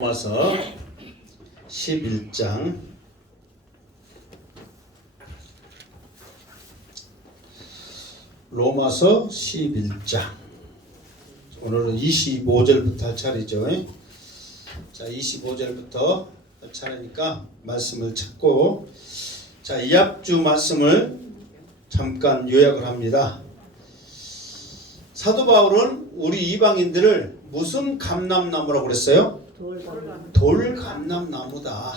로마서 11장 로마서 11장 오늘은 25절부터 할 차례죠. 자, 25절부터 할 차례니까 말씀을 찾고, 자, 이 앞주 말씀을 잠깐 요약을 합니다. 사도 바울은 우리 이방인들을 무슨 감람나무라고 그랬어요? 돌감람나무다.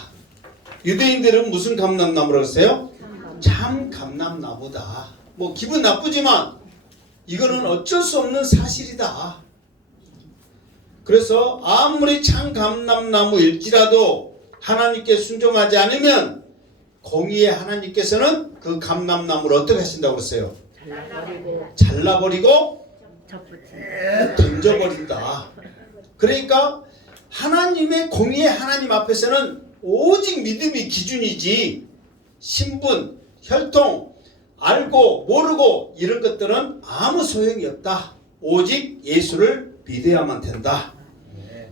유대인들은 무슨 감람나무라고 했어요? 참 감람나무다. 뭐 기분 나쁘지만 이거는 어쩔 수 없는 사실이다. 그래서 아무리 참 감람나무일지라도 하나님께 순종하지 않으면 공의의 하나님께서는 그 감람나무를 어떻게 하신다고 그랬어요? 잘라버리고 던져버린다. 그러니까 하나님의 공의의 하나님 앞에서는 오직 믿음이 기준이지 신분, 혈통, 알고 모르고 이런 것들은 아무 소용이 없다. 오직 예수를 믿어야만 된다.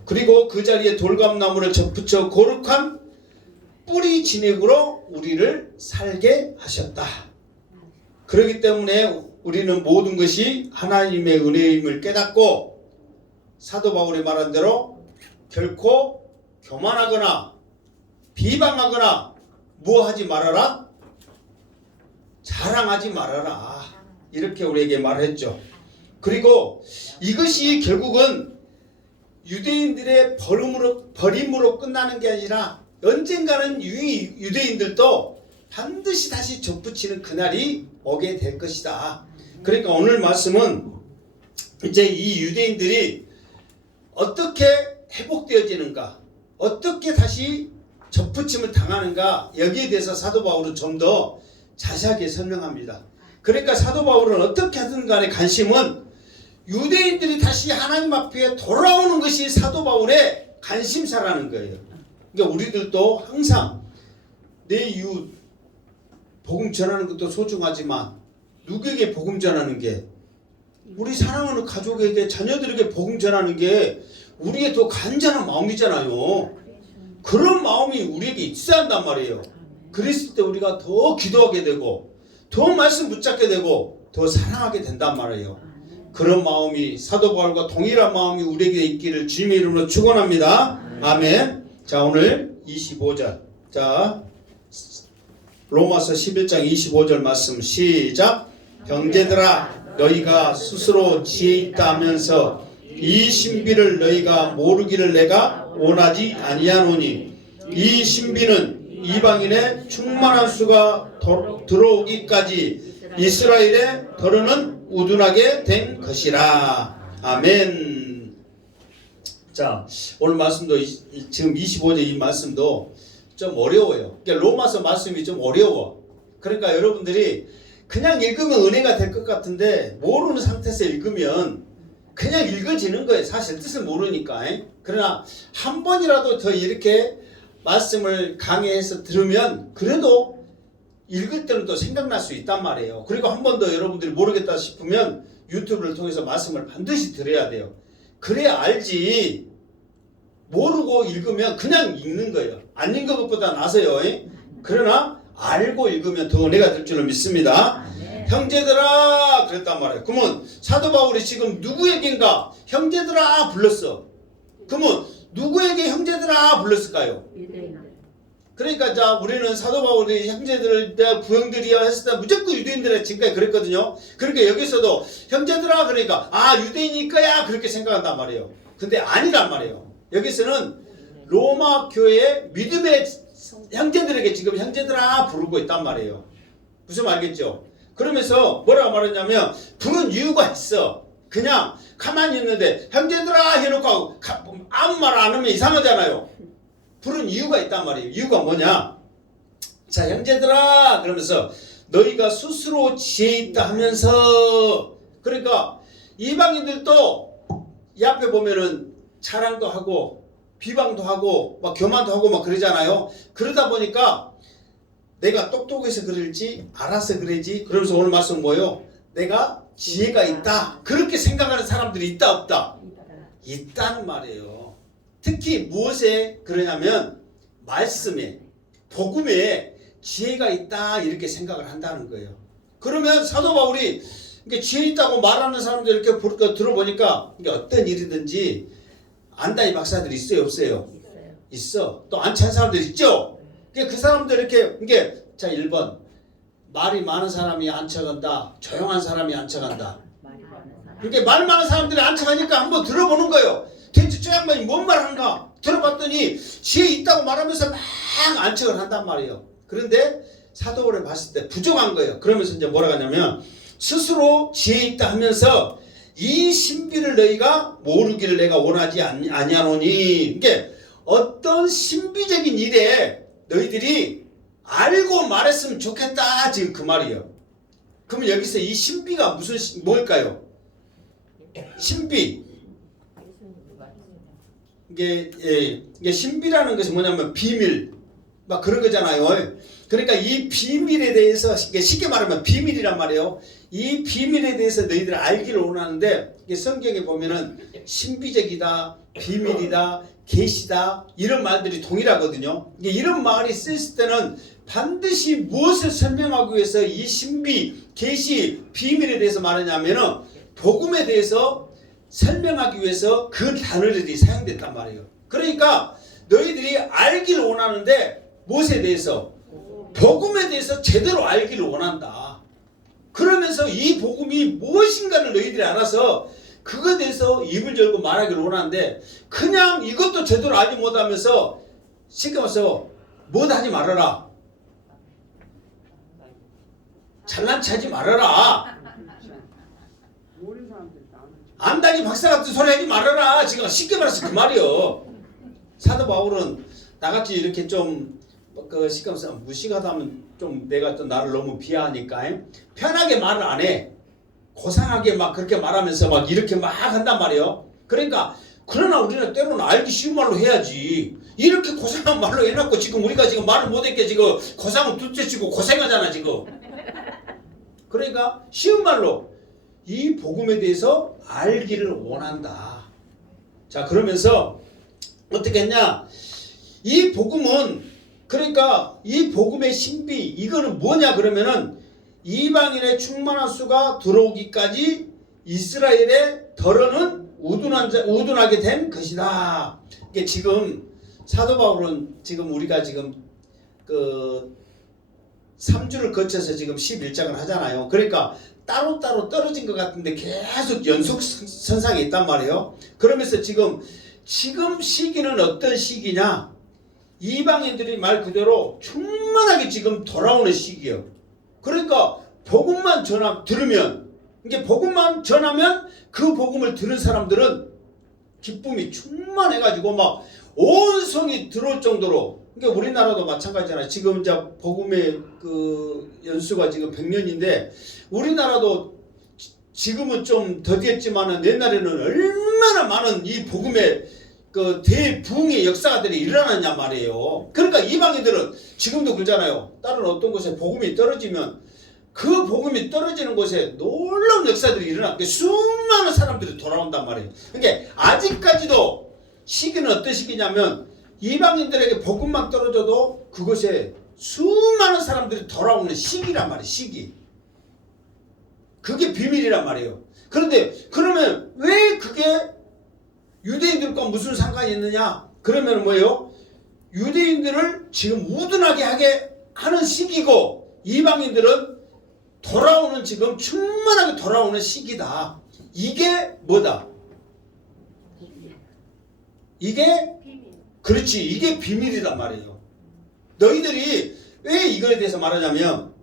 그리고 그 자리에 돌감나무를 접붙여 거룩한 뿌리 진액으로 우리를 살게 하셨다. 그렇기 때문에 우리는 모든 것이 하나님의 은혜임을 깨닫고 사도 바울이 말한 대로 결코 교만하거나 비방하거나 무엇하지 말아라? 자랑하지 말아라. 이렇게 우리에게 말했죠. 그리고 이것이 결국은 유대인들의 버림으로 끝나는 게 아니라 언젠가는 유대인들도 반드시 다시 접붙이는 그날이 오게 될 것이다. 그러니까 오늘 말씀은 이제 이 유대인들이 어떻게 회복되어지는가, 어떻게 다시 접붙임을 당하는가, 여기에 대해서 사도 바울은 좀 더 자세하게 설명합니다. 그러니까 사도 바울은 어떻게 하든 간에 관심은 유대인들이 다시 하나님 앞에 돌아오는 것이 사도 바울의 관심사라는 거예요. 그러니까 우리들도 항상 내 이웃 복음 전하는 것도 소중하지만 누구에게 복음 전하는 게, 우리 사랑하는 가족에게, 자녀들에게 복음 전하는 게 우리의 더 간절한 마음이잖아요. 그런 마음이 우리에게 있어야 한단 말이에요. 그랬을 때 우리가 더 기도하게 되고 더 말씀 붙잡게 되고 더 사랑하게 된단 말이에요. 그런 마음이 사도 바울과 동일한 마음이 우리에게 있기를 주님의 이름으로 축원합니다. 아멘. 자, 오늘 25절. 자, 로마서 11장 25절 말씀 시작. 형제들아, 너희가 스스로 지혜 있다 하면서 이 신비를 너희가 모르기를 내가 원하지 아니하노니, 이 신비는 이방인의 충만한 수가 들어오기까지 이스라엘의 덜어는 우둔하게 된 것이라. 아멘. 자, 오늘 말씀도 지금 25절 이 말씀도 좀 어려워요. 그러니까 로마서 말씀이 좀 어려워. 그러니까 여러분들이 그냥 읽으면 은혜가 될 것 같은데 모르는 상태에서 읽으면 그냥 읽어지는 거예요. 사실 뜻을 모르니까. 그러나 한 번이라도 더 이렇게 말씀을 강의해서 들으면 그래도 읽을 때는 또 생각날 수 있단 말이에요. 그리고 한 번 더 여러분들이 모르겠다 싶으면 유튜브를 통해서 말씀을 반드시 들어야 돼요. 그래야 알지. 모르고 읽으면 그냥 읽는 거예요. 안 읽은 것보다 나서요. 그러나 알고 읽으면 더 은혜가 될 줄로 믿습니다. 형제들아 그랬단 말이에요. 그러면 사도 바울이 지금 누구에게인가 형제들아 불렀어. 그러면 누구에게 형제들아 불렀을까요? 그러니까 자, 우리는 사도 바울이 형제들 부형들이야 했을 때 무조건 유대인들에 지금까지 그랬거든요. 그러니까 여기서도 형제들아 그러니까 유대인일 거야 그렇게 생각한단 말이에요. 근데 아니란 말이에요. 여기서는 로마 교회의 믿음의 형제들에게 지금 형제들아 부르고 있단 말이에요. 무슨 말겠죠? 그러면서 뭐라고 말했냐면 부른 이유가 있어. 그냥 가만히 있는데 형제들아 해놓고 아무 말 안 하면 이상하잖아요. 부른 이유가 있단 말이에요. 이유가 뭐냐? 자, 형제들아 그러면서 너희가 스스로 지혜 있다 하면서, 그러니까 이방인들도 이 앞에 보면은 자랑도 하고 비방도 하고 막 교만도 하고 막 그러잖아요. 그러다 보니까 내가 똑똑해서 그럴지 알아서 그러지, 그러면서 오늘 말씀 뭐예요? 내가 지혜가 있다 그렇게 생각하는 사람들이 있다 없다? 있다는 말이에요. 특히 무엇에 그러냐면 말씀에 복음에 지혜가 있다 이렇게 생각을 한다는 거예요. 그러면 사도 바울이 이게 지혜 있다고 말하는 사람들 이렇게 들어보니까 이게 어떤 일이든지 안다 이 박사들 있어요 없어요? 있어. 또 안 찬 사람들 있죠. 그 사람들 이게 자 1번 말이 많은 사람이 안 쳐간다. 조용한 사람이 안 쳐간다. 그렇게 말 많은 사람들이 안 쳐가니까 한번 들어보는 거예요. 대체 저 양반이 뭔 말하는가 들어봤더니 지혜 있다고 말하면서 막 안척을 한단 말이에요. 그런데 사도 바울이 봤을 때 부족한 거예요. 그러면서 이제 뭐라고 하냐면 스스로 지혜 있다 하면서 이 신비를 너희가 모르기를 내가 원하지 아니하노니. 이게 어떤 신비적인 일에 너희들이 알고 말했으면 좋겠다 지금 그 말이에요. 그러면 여기서 이 신비가 무슨 뭘까요? 신비. 이게 신비라는 것이 뭐냐면 비밀 막 그런 거잖아요. 그러니까 이 비밀에 대해서 쉽게 말하면 비밀이란 말이에요. 이 비밀에 대해서 너희들 알기를 원하는데 성경에 보면은 신비적이다, 비밀이다, 계시다 이런 말들이 동일하거든요. 이런 말이 쓰였을 때는 반드시 무엇을 설명하기 위해서 이 신비, 계시, 비밀에 대해서 말하냐면은 복음에 대해서 설명하기 위해서 그 단어들이 사용됐단 말이에요. 그러니까 너희들이 알기를 원하는데 무엇에 대해서? 복음에 대해서 제대로 알기를 원한다. 그러면서 이 복음이 무엇인가를 너희들이 알아서 그거에 대해서 입을 열고 말하기를 원하는데 그냥 이것도 제대로 알지 못하면서 쉽게 말해서 뭐도 하지 말아라. 잘난 체 하지 말아라. 안다니 박사 같은 소리 하지 말아라. 지금 쉽게 말해서 그 말이요. 사도 바울은 나같이 이렇게 좀 쉽게 말해서 무식하다 하면 좀 내가 또 나를 너무 비하하니까 편하게 말을 안 해. 고상하게 막 그렇게 말하면서 막 이렇게 막 한단 말이에요. 그러니까 그러나 우리는 때로는 알기 쉬운 말로 해야지. 이렇게 고상한 말로 해놓고 지금 우리가 지금 말을 못했게 지금 고상을 둘째치고 고생하잖아 지금. 그러니까 쉬운 말로 이 복음에 대해서 알기를 원한다. 자 그러면서 어떻게 했냐? 이 복음은 그러니까 이 복음의 신비 이거는 뭐냐 그러면은 이방인의 충만한 수가 들어오기까지 이스라엘의 덜어는 우둔하게 된 것이다. 이게 지금 사도 바울은 지금 우리가 지금 그 3주를 거쳐서 지금 11장을 하잖아요. 그러니까 따로따로 떨어진 것 같은데 계속 연속선상에 있단 말이에요. 그러면서 지금 시기는 어떤 시기냐? 이방인들이 말 그대로 충만하게 지금 돌아오는 시기예요. 그러니까 복음만 들으면 이게 복음만 전하면 그 복음을 들은 사람들은 기쁨이 충만해가지고 막 온 성이 들어올 정도로. 그러니까 우리나라도 마찬가지잖아요. 지금 이제 복음의 그 연수가 지금 100년인데 우리나라도 지금은 좀 더디했지만은 옛날에는 얼마나 많은 이 복음의 그 대부흥의 역사들이 일어났냐 말이에요. 그러니까 이방인들은 지금도 그러잖아요. 다른 어떤 곳에 복음이 떨어지면 그 복음이 떨어지는 곳에 놀라운 역사들이 일어났고 수많은 사람들이 돌아온단 말이에요. 그러니까 아직까지도 시기는 어떤 시기냐면 이방인들에게 복음만 떨어져도 그곳에 수많은 사람들이 돌아오는 시기란 말이에요. 시기. 그게 비밀이란 말이에요. 그런데 그러면 왜 그게 유대인들과 무슨 상관이 있느냐? 그러면 뭐예요? 유대인들을 지금 우둔하게 하게 하는 시기고 이방인들은 돌아오는 지금 충만하게 돌아오는 시기다. 이게 뭐다? 이게 그렇지. 이게 비밀이란 말이에요. 너희들이 왜 이거에 대해서 말하냐면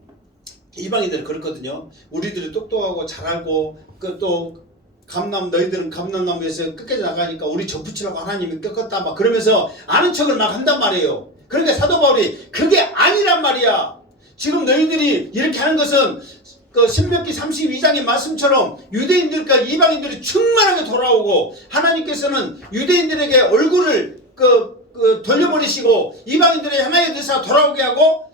이방인들은 그렇거든요. 우리들이 똑똑하고 잘 알고 또 너희들은 감람나무에서 끝까지 나가니까 우리 접붙이라고 하나님이 꺾었다 막 그러면서 아는 척을 막 한단 말이에요. 그러니까 사도 바울이 그게 아니란 말이야. 지금 너희들이 이렇게 하는 것은 그 신명기 32장의 말씀처럼 유대인들과 이방인들이 충만하게 돌아오고 하나님께서는 유대인들에게 얼굴을 돌려버리시고 이방인들의 하나의 대사 돌아오게 하고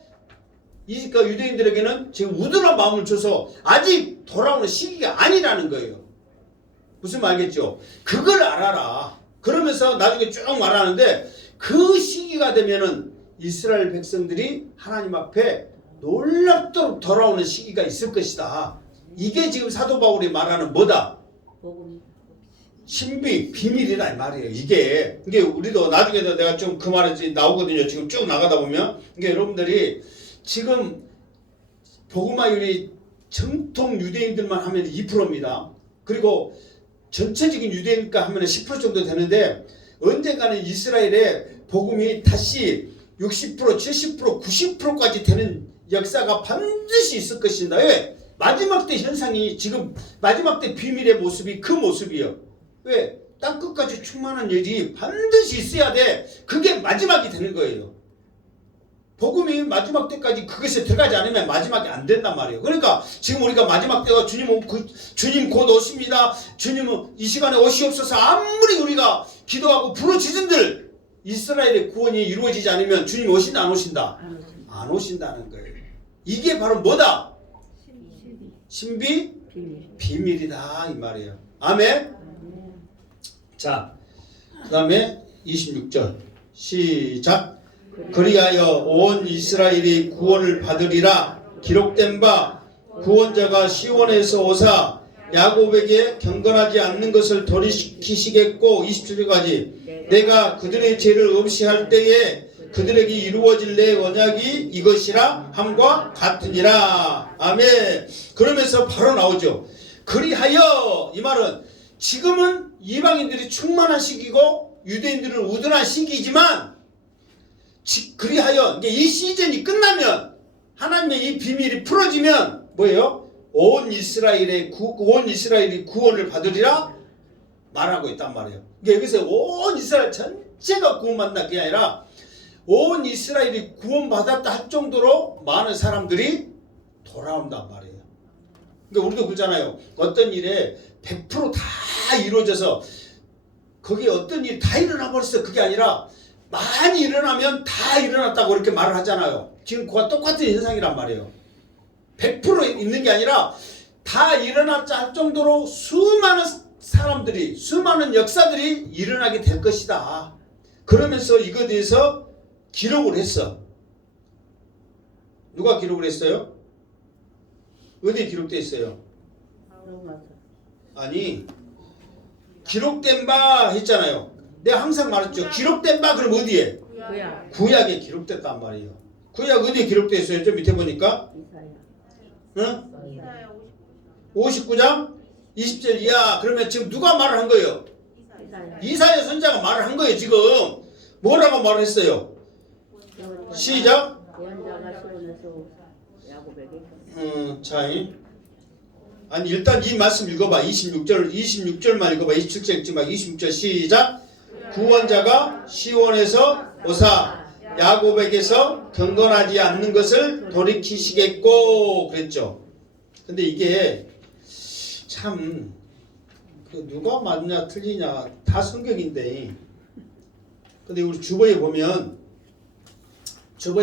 유대인들에게는 지금 우둔한 마음을 줘서 아직 돌아오는 시기가 아니라는 거예요. 무슨 말겠죠? 그걸 알아라. 그러면서 나중에 쭉 말하는데 그 시기가 되면은 이스라엘 백성들이 하나님 앞에 놀랍도록 돌아오는 시기가 있을 것이다. 이게 지금 사도 바울이 말하는 뭐다? 신비, 비밀이다 이 말이에요. 이게 우리도 나중에 내가 좀 그 말이 나오거든요. 지금 쭉 나가다 보면 이게 여러분들이 지금 복음화율이 정통 유대인들만 하면 2%입니다. 그리고 전체적인 유대인과 하면 10% 정도 되는데 언젠가는 이스라엘의 복음이 다시 60%, 70%, 90%까지 되는 역사가 반드시 있을 것이다. 왜? 마지막 때 현상이 지금 마지막 때 비밀의 모습이 그 모습이요. 왜? 땅끝까지 충만한 일이 반드시 있어야 돼. 그게 마지막이 되는 거예요. 복음이 마지막 때까지 그것에 들어가지 않으면 마지막이 안 된단 말이에요. 그러니까 지금 우리가 마지막 때가 주님 곧 오십니다. 주님은 이 시간에 오시옵소서. 아무리 우리가 기도하고 부르짖은들 이스라엘의 구원이 이루어지지 않으면 주님 오신다 안 오신다? 안 오신다는 거예요. 이게 바로 뭐다? 신비? 비밀이다 이 말이에요. 아멘. 자, 그 다음에 26절 시작. 그리하여 온 이스라엘이 구원을 받으리라. 기록된 바 구원자가 시온에서 오사 야곱에게 경건하지 않는 것을 돌이키시겠고 27절까지 내가 그들의 죄를 없이 할 때에 그들에게 이루어질 내 언약이 이것이라 함과 같으니라. 아멘. 그러면서 바로 나오죠. 그리하여 이 말은 지금은 이방인들이 충만한 시기고 유대인들은 우둔한 시기지만 그리하여 이 시즌이 끝나면 하나님의 이 비밀이 풀어지면 뭐예요? 온 이스라엘이 구원을 받으리라 말하고 있단 말이에요. 여기서 온 이스라엘 전체가 구원받는 게 아니라 온 이스라엘이 구원받았다 할 정도로 많은 사람들이 돌아온단 말이에요. 그러니까 우리도 그러잖아요. 어떤 일에 100% 다 이루어져서 거기에 어떤 일이 다 일어나 버렸어. 그게 아니라 많이 일어나면 다 일어났다고 그렇게 말을 하잖아요. 지금 그와 똑같은 현상이란 말이에요. 100% 있는 게 아니라 다 일어났자 할 정도로 수많은 사람들이 수많은 역사들이 일어나게 될 것이다. 그러면서 이거에 대해서 기록을 했어. 누가 기록을 했어요? 어디에 기록되어 있어요? 아니 기록된 바 했잖아요. 내가 항상 말했죠. 기록된 바 그럼 어디에? 구약에 기록됐단 말이에요. 구약 어디에 기록되어 있어요? 좀 밑에 보니까 응? 59장 20절 이하. 그러면 지금 누가 말을 한 거예요? 이사야 선지자가 말을 한 거예요. 지금 뭐라고 말을 했어요? 시작. 아니 일단 이 말씀 읽어봐. 26절만 읽어봐. 27절 읽지 마. 26절 시작. 구원자가 시온에서 오사 야곱에게서 경건하지 않는 것을 돌이키시겠고 그랬죠. 근데 이게 참 누가 맞냐 틀리냐 다 성경인데, 근데 우리 주보에 보면 좀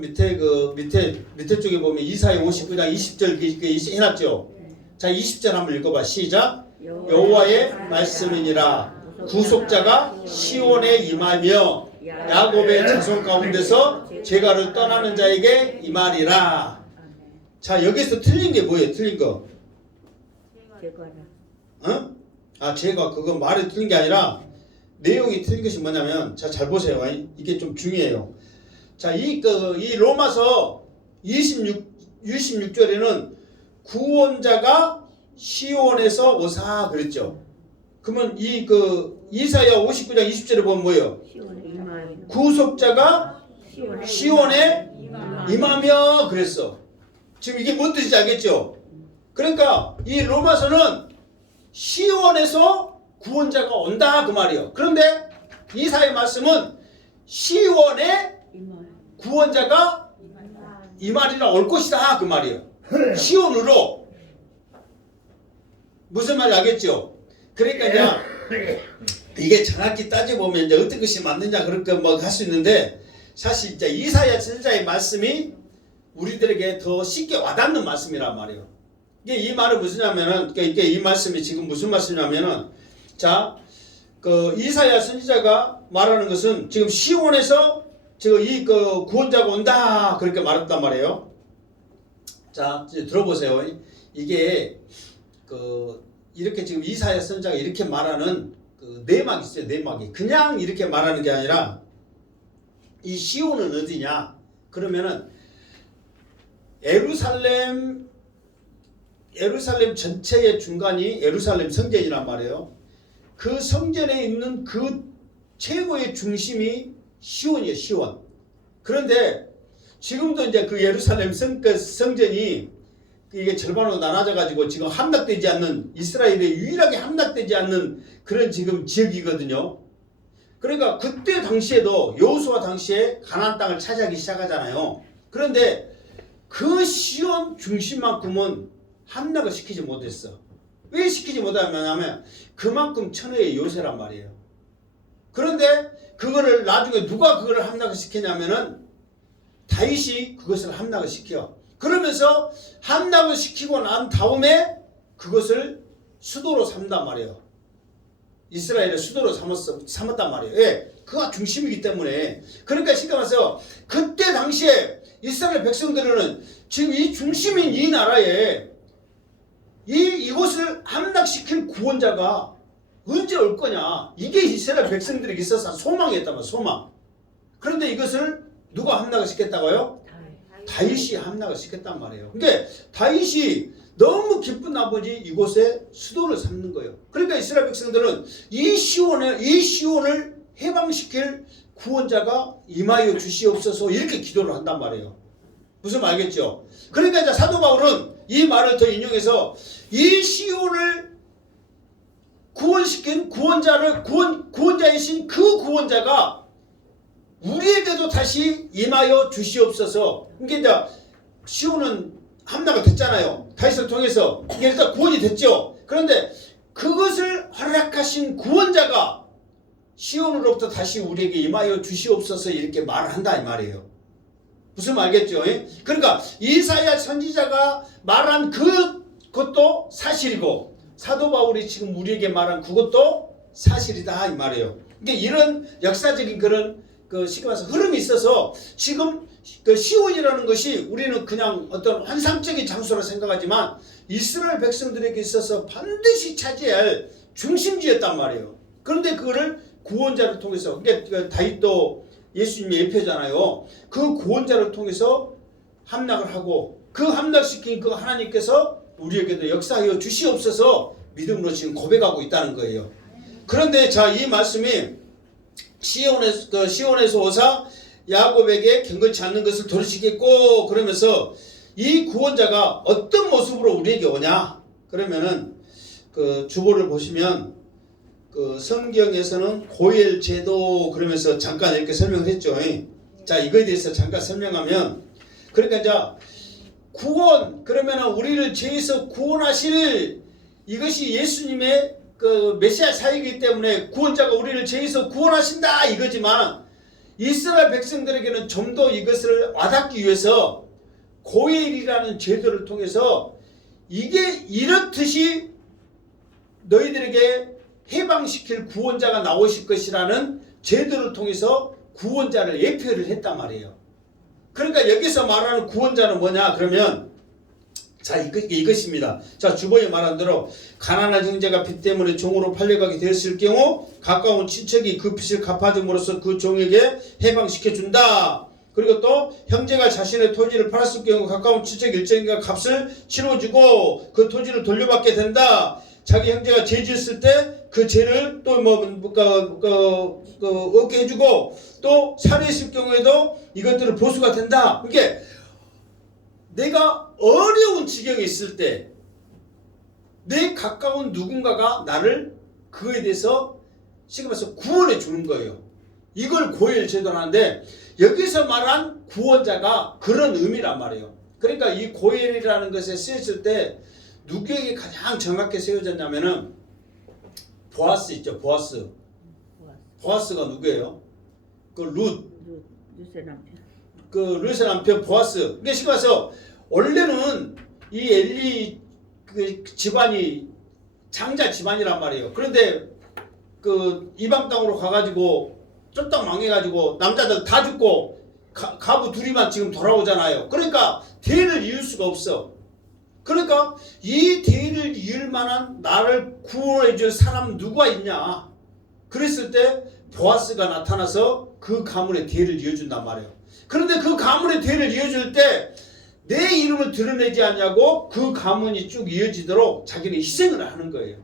밑에 밑에 쪽에 보면 이사야 59장 20절 해놨죠. 자 20절 한번 읽어봐. 시작. 여호와의 말씀이니라. 구속자가 시온에 임하며 야곱의 자손 가운데서 죄가를 떠나는 자에게 임하리라. 자 여기서 틀린 게 뭐예요? 틀린 거. 어? 죄가 그거 말이 틀린 게 아니라 내용이 틀린 것이 뭐냐면, 자 잘 보세요. 이게 좀 중요해요. 자 이 로마서 26절에는 구원자가 시온에서 오사 그랬죠. 그러면 이사야 59장 20절에 보면 뭐예요? 구속자가 시온에 임하며 그랬어. 지금 이게 뭔 뜻인지 알겠죠? 그러니까 이 로마서는 시온에서 구원자가 온다 그 말이에요. 그런데 이사야의 말씀은 시온에 구원자가 임하리라 올 것이다 그 말이에요. 시온으로. 무슨 말인지 알겠죠? 그러니까 이게 정확히 따져보면 이제 어떤 것이 맞느냐 그렇게 뭐 할 수 있는데, 사실 이제 이사야 선지자의 말씀이 우리들에게 더 쉽게 와닿는 말씀이란 말이에요. 이게 이 말은 무슨냐면은, 이게 이 말씀이 지금 무슨 말씀이냐면은, 자 그 이사야 선지자가 말하는 것은 지금 시온에서 지금 그 구원자가 온다 그렇게 말했단 말이에요. 자, 이제 들어보세요. 이게 이렇게 지금 이사야 선지자가 이렇게 말하는 그 내막이 있어요. 내막이 그냥 이렇게 말하는 게 아니라 이 시온은 어디냐? 그러면은 예루살렘 전체의 중간이 예루살렘 성전이란 말이에요. 그 성전에 있는 그 최고의 중심이 시온이에요. 시온. 그런데 지금도 이제 그 예루살렘 성전이 이게 절반으로 나눠져 가지고 지금 함락되지 않는, 이스라엘에 유일하게 함락되지 않는 그런 지금 지역이거든요. 그러니까 그때 당시에도 여호수아 당시에 가나안 땅을 차지하기 시작하잖아요. 그런데 그 시온 중심만큼은 함락을 시키지 못했어. 왜 시키지 못하냐면 그만큼 천혜의 요새란 말이에요. 그런데 그거를 나중에 누가 그거를 함락을 시키냐면은 다윗이 그것을 함락을 시켜. 그러면서 함락을 시키고 난 다음에 그것을 수도로 삼단 말이에요. 이스라엘의 수도로 삼았단 말이에요. 왜? 그가 중심이기 때문에. 그러니까 시켜서 그때 당시에 이스라엘 백성들은 지금 이 중심인 이 나라에 이곳을 함락시킬 구원자가 언제 올 거냐. 이게 이스라엘 백성들에게 있어서 소망이었단 말이에요. 소망. 그런데 이것을 누가 함락을 시켰다고요? 다윗이 함락을 시켰단 말이에요. 그러니까 다윗이 너무 기쁜 나머지 이곳에 수도를 삼는 거예요. 그러니까 이스라엘 백성들은 이 시온을 해방시킬 구원자가 임하여 주시옵소서 이렇게 기도를 한단 말이에요. 무슨 말 알겠죠? 그러니까 이제 사도 바울은 이 말을 더 인용해서 이 시온을 구원시킨 구원자이신 그 구원자가 우리에게도 다시 임하여 주시옵소서. 그러니까 이제 시온은 함락이 됐잖아요. 다윗을 통해서 이게 일단 구원이 됐죠. 그런데 그것을 허락하신 구원자가 시온으로부터 다시 우리에게 임하여 주시옵소서 이렇게 말을 한다 이 말이에요. 무슨 말 알겠죠? 그러니까 이사야 선지자가 말한 그것도 사실이고 사도 바울이 지금 우리에게 말한 그것도 사실이다 이 말이에요. 이게 이런 역사적인 그런 시간에서 흐름이 있어서 지금 그 시온이라는 것이 우리는 그냥 어떤 환상적인 장소라 생각하지만 이스라엘 백성들에게 있어서 반드시 차지할 중심지였단 말이에요. 그런데 그거를 구원자를 통해서, 그러니까 다윗도 예수님의 예표잖아요. 그 구원자를 통해서 함락을 하고 그 함락시킨 그 하나님께서 우리에게도 역사하여 주시옵소서 믿음으로 지금 고백하고 있다는 거예요. 그런데 자, 이 말씀이 시온에서 오사 야곱에게 경건치 않는 것을 돌이키겠고 그러면서 이 구원자가 어떤 모습으로 우리에게 오냐? 그러면은 그 주보를 보시면 그 성경에서는 고엘 제도 그러면서 잠깐 이렇게 설명을 했죠. 자, 이거에 대해서 잠깐 설명하면 그러니까 이제 구원 그러면은 우리를 죄에서 구원하실 이것이 예수님의 그 메시아 사역이기 때문에 구원자가 우리를 죄에서 구원하신다 이거지만 이스라엘 백성들에게는 좀 더 이것을 와닿기 위해서 고엘이라는 제도를 통해서 이게 이렇듯이 너희들에게 해방시킬 구원자가 나오실 것이라는 제도를 통해서 구원자를 예표를 했단 말이에요. 그러니까 여기서 말하는 구원자는 뭐냐 그러면 자, 이것입니다. 자, 주보에 말한 대로 가난한 형제가 빚 때문에 종으로 팔려가게 되었을 경우 가까운 친척이 그 빚을 갚아줌으로써 그 종에게 해방시켜준다. 그리고 또 형제가 자신의 토지를 팔았을 경우 가까운 친척 일정인가 값을 치러주고 그 토지를 돌려받게 된다. 자기 형제가 죄 지었을 때 그 죄를 또 얻게 해주고 또 살해했을 경우에도 이것들을 보수가 된다. 그게 내가 어려운 지경에 있을 때 내 가까운 누군가가 나를 그거에 대해서 지금에서 구원해 주는 거예요. 이걸 고엘 제도라는데 여기서 말한 구원자가 그런 의미란 말이에요. 그러니까 이 고엘이라는 것에 쓰였을 때 누구에게 가장 정확히 세워졌냐면은 보아스 있죠. 보아스가 누구예요? 그 룻의 남편. 그 룻의 남편 보아스. 그러니까 시가서 원래는 이 엘리 그 집안이 장자 집안이란 말이에요. 그런데 그 이방 땅으로 가가지고 쫄딱 망해가지고 남자들 다 죽고 가부 둘이만 지금 돌아오잖아요. 그러니까 대를 이을 수가 없어. 그러니까 이 대를 이을 만한 나를 구원해 줄 사람 누가 있냐. 그랬을 때 보아스가 나타나서 그 가문의 대를 이어준단 말이에요. 그런데 그 가문의 대를 이어줄 때 내 이름을 드러내지 않냐고 그 가문이 쭉 이어지도록 자기는 희생을 하는 거예요.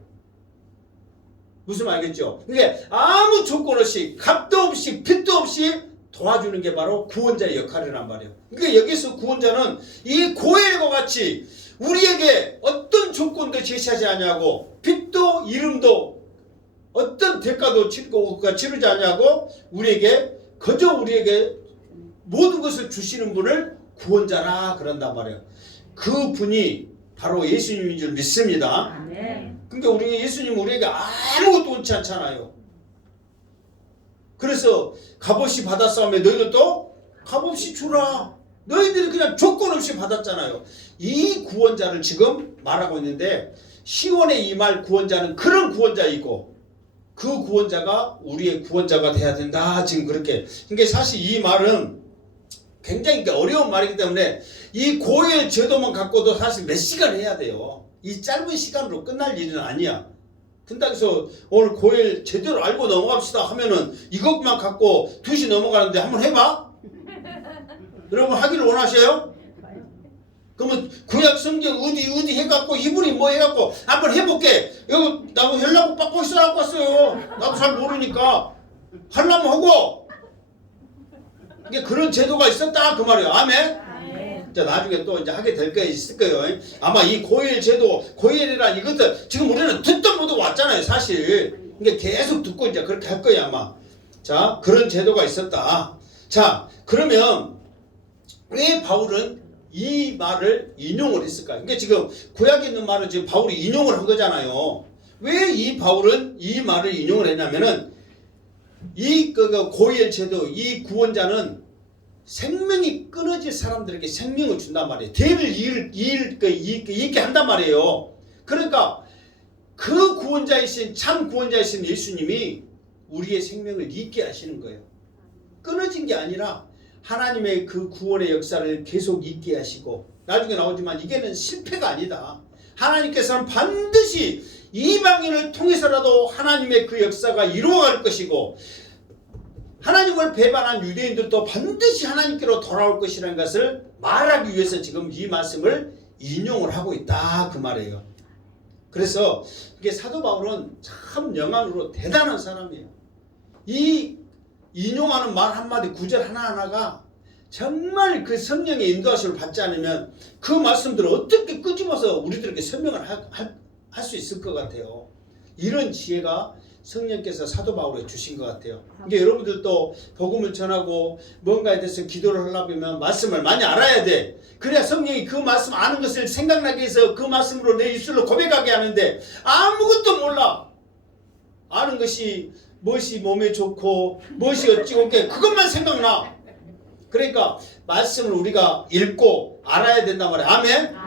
무슨 말이겠죠? 그게 아무 조건 없이 값도 없이 빚도 없이 도와주는 게 바로 구원자의 역할이란 말이에요. 그러니까 여기서 구원자는 이 고엘과 같이 우리에게 어떤 조건도 제시하지 않냐고 빚도 이름도 어떤 대가도 치르지 않냐고 그저 우리에게 모든 것을 주시는 분을 구원자라 그런단 말이에요. 그 분이 바로 예수님인 줄 믿습니다. 아멘. 그러니까 예수님 우리에게 아무것도 원치 않잖아요. 그래서 값없이 받았사오며 너희들도 값없이 주라. 너희들이 그냥 조건 없이 받았잖아요. 이 구원자를 지금 말하고 있는데 시온에 임할 구원자는 그런 구원자이고 그 구원자가 우리의 구원자가 돼야 된다. 지금 그렇게. 그러니까 사실 이 말은 굉장히 어려운 말이기 때문에 이 고엘 제도만 갖고도 사실 몇 시간 해야 돼요. 이 짧은 시간으로 끝날 일은 아니야. 근데 그래서 오늘 고엘 제대로 알고 넘어갑시다 하면은 이것만 갖고 2시 넘어가는데 한번 해봐? 여러분 하기를 원하셔요? 그러면 구약 성경 어디 해갖고 히브리 뭐 해갖고 한번 해볼게. 여기 나도 헬라고 받고 있어갖고 왔어요. 나도 잘 모르니까 하려면 하고. 이게 그런 제도가 있었다 그 말이에요. 아멘. 자, 나중에 또 이제 하게 될 거 있을 거예요. 아마 이 고엘 제도, 고엘이란 이것들 지금 우리는 듣도 보도 왔잖아요, 사실. 이게 계속 듣고 이제 그렇게 할 거예요, 아마. 자, 그런 제도가 있었다. 자, 그러면 왜 바울은 이 말을 인용을 했을까요? 그러니까 지금 구약에 있는 말을 지금 바울이 인용을 한 거잖아요. 왜 이 바울은 이 말을 인용을 했냐면은 이 고엘 제도, 이 구원자는 생명이 끊어질 사람들에게 생명을 준단 말이에요. 대를 이익게 한단 말이에요. 그러니까 그 구원자이신 참 구원자이신 예수님이 우리의 생명을 잇게 하시는 거예요. 끊어진 게 아니라 하나님의 그 구원의 역사를 계속 잇게 하시고 나중에 나오지만 이게는 실패가 아니다. 하나님께서는 반드시 이방인을 통해서라도 하나님의 그 역사가 이루어갈 것이고 하나님을 배반한 유대인들도 반드시 하나님께로 돌아올 것이라는 것을 말하기 위해서 지금 이 말씀을 인용을 하고 있다 그 말이에요. 그래서 이게 사도 바울은 참 영안으로 대단한 사람이에요. 이 인용하는 말 한마디 구절 하나하나가 정말 그 성령의 인도하심을 받지 않으면 그 말씀들을 어떻게 끄집어서 우리들에게 설명을 할 수 있을 것 같아요. 이런 지혜가 성령께서 사도 바울에 주신 것 같아요. 이게 여러분들도 복음을 전하고 뭔가에 대해서 기도를 하려면 말씀을 많이 알아야 돼. 그래야 성령이 그 말씀 아는 것을 생각나게 해서 그 말씀으로 내 입술로 고백하게 하는데 아무것도 몰라. 아는 것이 무엇이 몸에 좋고 무엇이 어찌고 그것만 생각나. 그러니까 말씀을 우리가 읽고 알아야 된단 말이야. 아멘?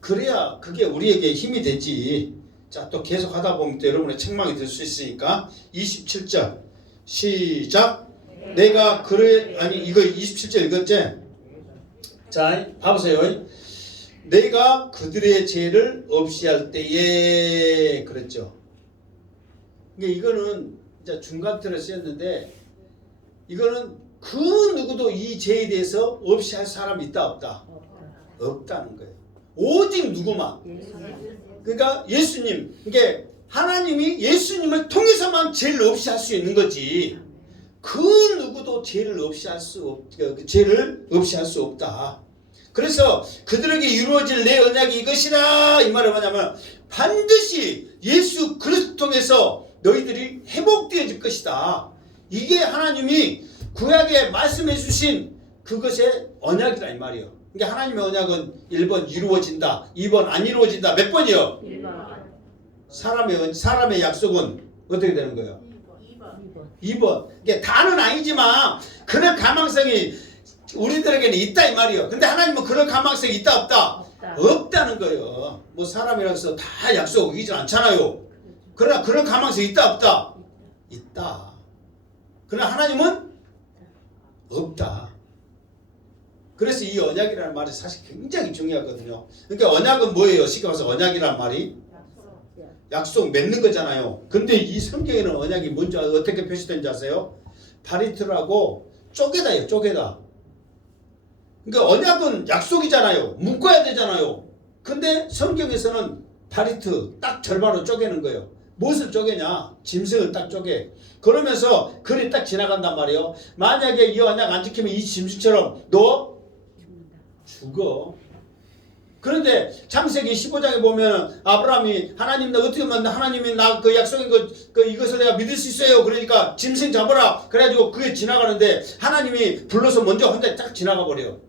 그래야 그게 우리에게 힘이 되지. 자, 또 계속 하다 보면 또 여러분의 책망이 될 수 있으니까 27절 시작. 내가 이거 27절 읽었지? 자, 봐보세요. 내가 그들의 죄를 없이 할 때에 그랬죠. 이거는 이제 중간틀을 쓰였는데 이거는 그 누구도 이 죄에 대해서 없이 할 사람이 있다 없다? 없다는 거예요. 오직 누구만? 그러니까 예수님. 이게 하나님이 예수님을 통해서만 죄를 없이 할 수 있는 거지. 그 누구도 죄를 없이 할 수 없다. 그래서 그들에게 이루어질 내 언약이 이것이라 이 말은 뭐냐면 반드시 예수 그리스도 통해서 너희들이 회복되어질 것이다. 이게 하나님이 구약에 말씀해 주신 그것의 언약이라 이 말이에요. 그러니까 하나님의 언약은 1번 이루어진다, 2번 안 이루어진다. 몇 번이요? 1번. 사람의 약속은 어떻게 되는 거예요? 2번. 이게 다는 아니지만 그럴 가망성이 우리들에게는 있다 이 말이에요. 근데 하나님은 그럴 가망성이 있다 없다? 없다는 거예요. 뭐 사람이라서 다 약속 이기지 않잖아요. 그러나 그럴 가능성이 있다 없다? 있다. 그러나 하나님은 없다. 그래서 이 언약이라는 말이 사실 굉장히 중요하거든요. 그러니까 언약은 뭐예요? 쉽게 말해서 언약이라는 말이 약속 맺는 거잖아요. 근데 이 성경에는 언약이 뭔지 어떻게 표시된지 아세요? 바리트라고 쪼개다예요. 쪼개다. 그러니까 언약은 약속이잖아요. 묶어야 되잖아요. 근데 성경에서는 바리트 딱 절반으로 쪼개는 거예요. 무엇을 쪼개냐? 짐승을 딱 쪼개. 그러면서 글이 딱 지나간단 말이에요. 만약에 이 언약 안 지키면 이 짐승처럼 너 죽어. 그런데 창세기 15장에 보면 아브라함이 하나님 나 어떻게 하면 하나님이 나 그 약속인 이것을 내가 믿을 수 있어요. 그러니까 짐승 잡아라. 그래가지고 그게 지나가는데 하나님이 불러서 먼저 혼자 딱 지나가 버려요.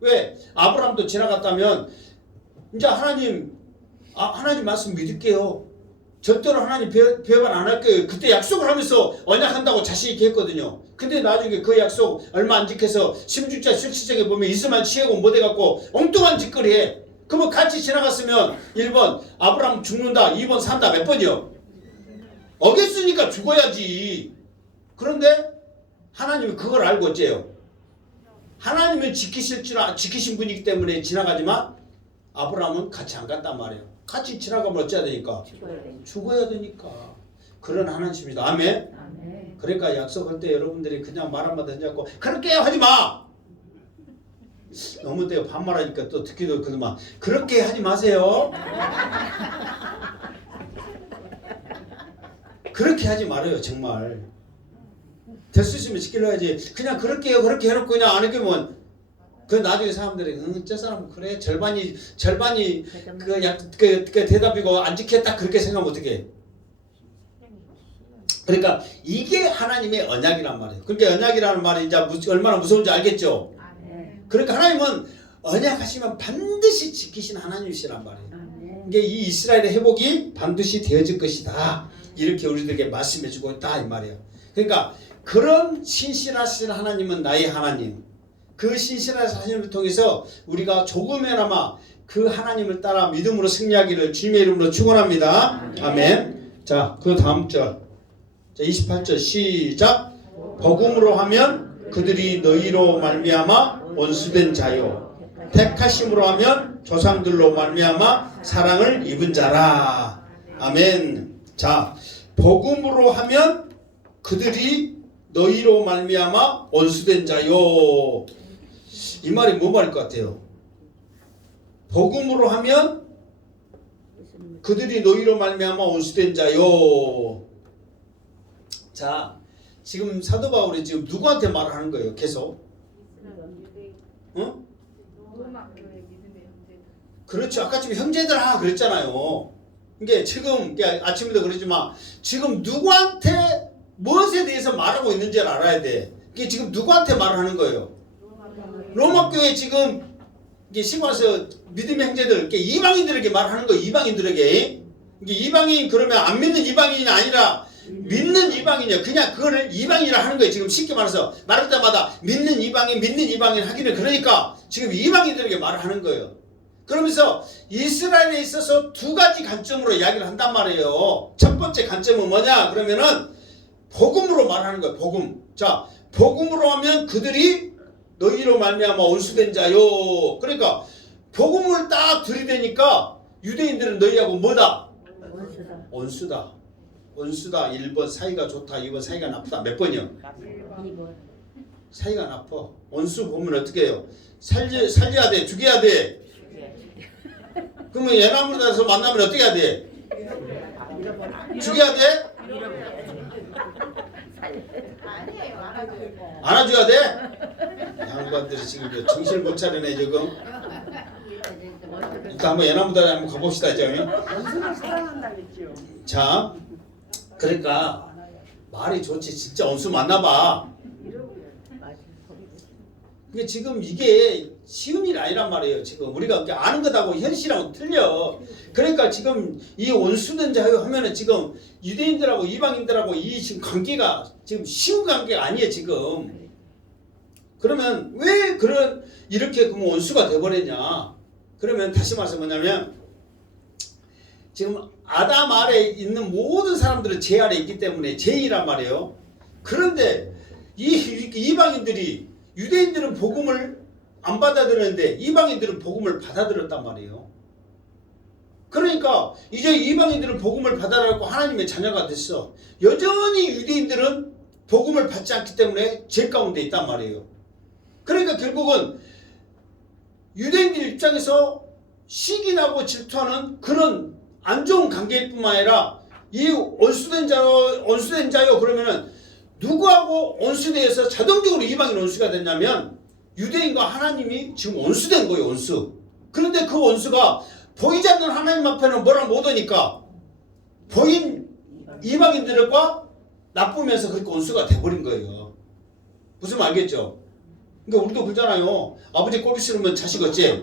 왜? 아브라함도 지나갔다면 이제 하나님 말씀 믿을게요. 절대로 하나님 배반 안 할게요. 그때 약속을 하면서 언약한다고 자신 있게 했거든요. 근데 나중에 그 약속 얼마 안 지켜서 16장 17장에 보면 이스마엘 취하고 못해갖고 엉뚱한 짓거리 해. 그러면 같이 지나갔으면 1번 아브라함 죽는다, 2번 산다. 몇 번이요? 어겼으니까 죽어야지. 그런데 하나님이 그걸 알고 어째요? 하나님은 지키신 분이기 때문에 지나가지만 아브라함은 같이 안 갔단 말이에요. 같이 지나가면 어째야 되니까? 죽어야 되니까. 그런 하나님입니다. 아멘? 아멘. 그러니까 약속할 때 여러분들이 그냥 말 한마디 하자고 그렇게 하지 마. 너무 내가 반말하니까 또 듣기도 그러만 그렇게 하지 마세요. 그렇게 하지 말아요. 정말. 될 수 있으면 지키려 야지. 그냥 그렇게 해요. 그렇게 해놓고 그냥 안 해주면 그 나중에 사람들이 저 사람은 그래 절반이 그 대답이고 안 지켰다 그렇게 생각하면 어떡해. 그러니까 이게 하나님의 언약이란 말이에요. 그러니까 언약이라는 말이 이제 얼마나 무서운지 알겠죠. 그러니까 하나님은 언약하시면 반드시 지키신 하나님이시란 말이에요. 이게 이 이스라엘의 회복이 반드시 되어질 것이다. 이렇게 우리들에게 말씀해주고 있다 이 말이에요. 그러니까 그런 신실하신 하나님은 나의 하나님. 그 신실하신 하나님을 통해서 우리가 조금이나마 그 하나님을 따라 믿음으로 승리하기를 주님의 이름으로 축원합니다. 아멘. 자, 그 다음 절. 자, 28절 시작. 복음으로 하면 그들이 너희로 말미암아 원수된 자요. 택하심으로 하면 조상들로 말미암아 사랑을 입은 자라. 아멘. 자, 복음으로 하면 그들이 너희로 말미암아 원수된 자요. 이 말이 뭐 말일 것 같아요? 복음으로 하면 그들이 너희로 말미암아 원수된 자요. 자, 지금 사도 바울이 지금 누구한테 말을 하는 거예요? 계속. 응? 그렇죠. 아까 지금 형제들아 그랬잖아요. 이게 지금 아침에도 그러지만 지금 누구한테 무엇에 대해서 말하고 있는지를 알아야 돼. 이게 지금 누구한테 말을 하는 거예요? 로마 교회 지금 이게 시골에서 믿음의 형제들, 이방인들에게 말하는 거예요. 이방인들에게. 이게 이방인 그러면 안 믿는 이방인이 아니라 믿는 이방인이야. 그냥 그거를 이방인이라 하는 거예요. 지금 쉽게 말해서 말할 때마다 믿는 이방인 하기는 그러니까 지금 이방인들에게 말을 하는 거예요. 그러면서 이스라엘에 있어서 두 가지 관점으로 이야기를 한단 말이에요. 첫 번째 관점은 뭐냐? 그러면은 복음으로 말하는 거예요. 복음. 자, 복음으로 하면 그들이 너희로 말미암아 원수된 자요. 그러니까 복음을 딱 들이대니까 유대인들은 너희하고 뭐다? 원수다. 원수다. 1번 사이가 좋다. 2번 사이가 나쁘다. 몇 번이요? 2번. 사이가 나빠. 원수 보면 어떻게 해요? 살려야 돼? 죽여야 돼? 그러면 예나무로 다서 만나면 어떻게 해야 돼? 죽여야 돼? 안아줘야 돼? 양반들이 지금 정신을 못 차리네 지금. 일단 한번 예나무다리 한번 가봅시다. 원수를 사랑한다겠죠. 자, 그러니까 말이 좋지. 진짜 원수 만나봐. 근데 지금 이게 쉬운 일이 아니란 말이에요. 지금 우리가 아는 것하고 현실하고 틀려. 그러니까 지금 이 원수된 자유 하면은 지금 유대인들하고 이방인들하고 이 지금 관계가 지금 쉬운 관계가 아니에요 지금. 그러면 왜 이렇게 그러면 원수가 돼버렸냐? 그러면 다시 말해서 뭐냐면 지금 아담 아래에 있는 모든 사람들은 제 아래에 있기 때문에 죄인이란 말이에요. 그런데 이방인들이 유대인들은 복음을 안 받아들였는데 이방인들은 복음을 받아들였단 말이에요. 그러니까 이제 이방인들은 복음을 받아들였고 하나님의 자녀가 됐어. 여전히 유대인들은 복음을 받지 않기 때문에 죄 가운데 있단 말이에요. 그러니까 결국은 유대인들 입장에서 시기나고 질투하는 그런 안 좋은 관계일 뿐만 아니라 이 원수된 자요 그러면은 누구하고 원수되어서 자동적으로 이방인 원수가 됐냐면 유대인과 하나님이 지금 원수된 거예요. 원수. 그런데 그 원수가 보이지 않는 하나님 앞에는 뭐라 못하니까 보인 이방인들과 나쁘면서 그렇게 원수가 돼버린 거예요. 무슨 말 알겠죠? 그러니까 우리도 그러잖아요. 아버지 꼴비 싫으면 자식 어째?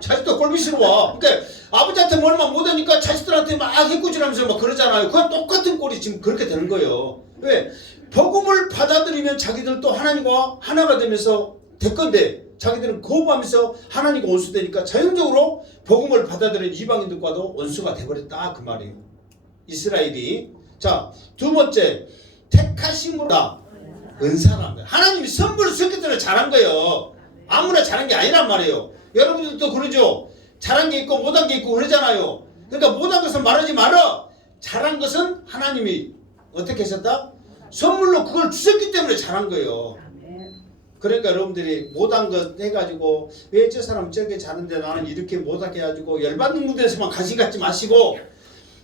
자식도 꼴비 싫어와. 그러니까 아버지한테 얼마 못하니까 자식들한테 막 해꾸질하면서 막 그러잖아요. 그건 똑같은 꼴이 지금 그렇게 되는 거예요. 왜? 복음을 받아들이면 자기들도 하나님과 하나가 되면서 될 건데 자기들은 거부하면서 하나님과 원수되니까 자연적으로 복음을 받아들인 이방인들과도 원수가 돼버렸다 그 말이에요. 이스라엘이. 자, 두 번째 택하심으로 은사란 거예요. 하나님이 선물을 줬기 때문에 잘한 거예요. 아무나 잘한 게 아니란 말이에요. 여러분들도 그러죠. 잘한 게 있고 못한 게 있고 그러잖아요. 그러니까 못한 것은 말하지 마라. 잘한 것은 하나님이 어떻게 하셨다? 선물로 그걸 주셨기 때문에 잘한 거예요. 그러니까 여러분들이 못한 것 해가지고 왜 저 사람 저게 잘하는데 나는 이렇게 못하게 해가지고 열받는 무대에서만 관심 갖지 마시고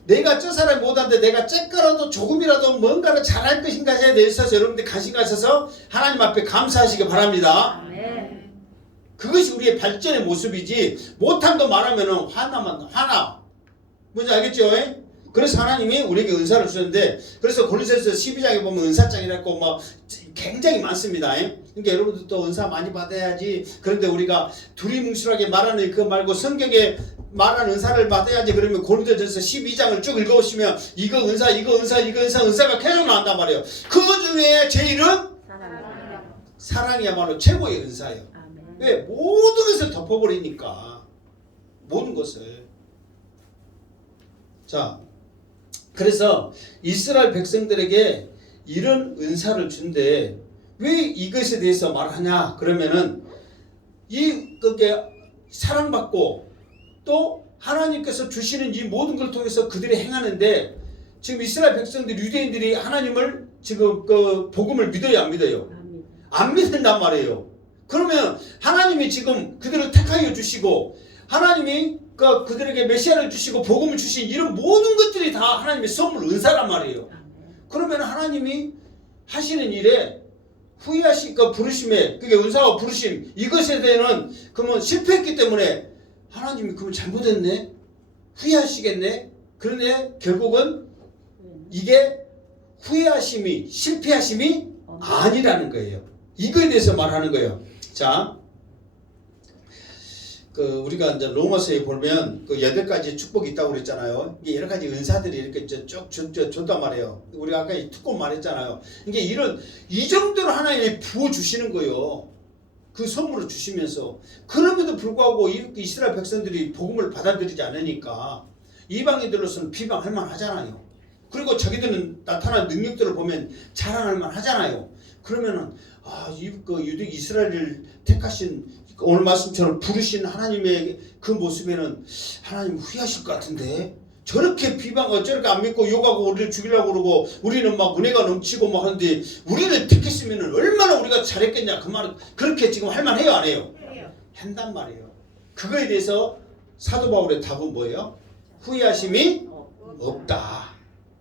내가 저 사람이 못하는데 내가 쬐까라도 조금이라도 뭔가를 잘할 것인가에 대해서 여러분들이 관심 가셔서 하나님 앞에 감사하시기 바랍니다. 그것이 우리의 발전의 모습이지 못한 거 말하면 화나. 뭔지 알겠죠? 그래서 하나님이 우리에게 은사를 주셨는데 그래서 고린도전서 12장에 보면 은사장이라고 막 굉장히 많습니다. 그러니까 여러분들도 은사 많이 받아야지. 그런데 우리가 두리뭉실하게 말하는 그거 말고 성경에 말하는 은사를 받아야지. 그러면 고린도전서 12장을 쭉 읽어보시면 이거 은사가 계속 나온단 말이에요. 그 중에 제일은 사랑이야말로 최고의 은사예요. 왜? 모든 것을 덮어버리니까 모든 것을. 자, 그래서 이스라엘 백성들에게 이런 은사를 준대. 왜 이것에 대해서 말하냐? 그러면은 그게 사랑받고 또 하나님께서 주시는 이 모든 걸 통해서 그들이 행하는데 지금 이스라엘 백성들 유대인들이 하나님을 지금 그 복음을 믿어요, 안 믿어요? 안 믿는단 말이에요. 그러면 하나님이 지금 그들을 택하여 주시고 하나님이 그들에게 메시아를 주시고 복음을 주신 이런 모든 것들이 다 하나님의 선물 은사란 말이에요. 그러면 하나님이 하시는 일에 후회하시니까 부르심에 그게 은사와 부르심 이것에 대해서는 그러면 실패했기 때문에 하나님이 그러면 잘못했네 후회하시겠네. 그러네 결국은 이게 후회하심이 실패하심이 아니라는 거예요. 이거에 대해서 말하는 거예요. 자, 우리가 이제 로마서에 보면 8가지 축복이 있다고 그랬잖아요. 이게 여러 가지 은사들이 이렇게 쭉 줬단 말이에요. 우리가 아까 특권 말했잖아요. 이게 이 정도로 하나님이 부어주시는 거예요. 그 선물을 주시면서. 그럼에도 불구하고 이스라엘 백성들이 복음을 받아들이지 않으니까 이방인들로서는 비방할 만 하잖아요. 그리고 자기들은 나타난 능력들을 보면 자랑할 만 하잖아요. 그러면은 이스라엘을 택하신 오늘 말씀처럼 부르신 하나님의 그 모습에는 하나님 후회하실 것 같은데 저렇게 비방하고 저렇게 안 믿고 욕하고 우리를 죽이려고 그러고 우리는 막 은혜가 넘치고 막 하는데 우리를 택했으면 얼마나 우리가 잘했겠냐 그 말은 그렇게 지금 할 만해요 안 해요? 한단 말이에요. 그거에 대해서 사도 바울의 답은 뭐예요? 후회하심이 없다.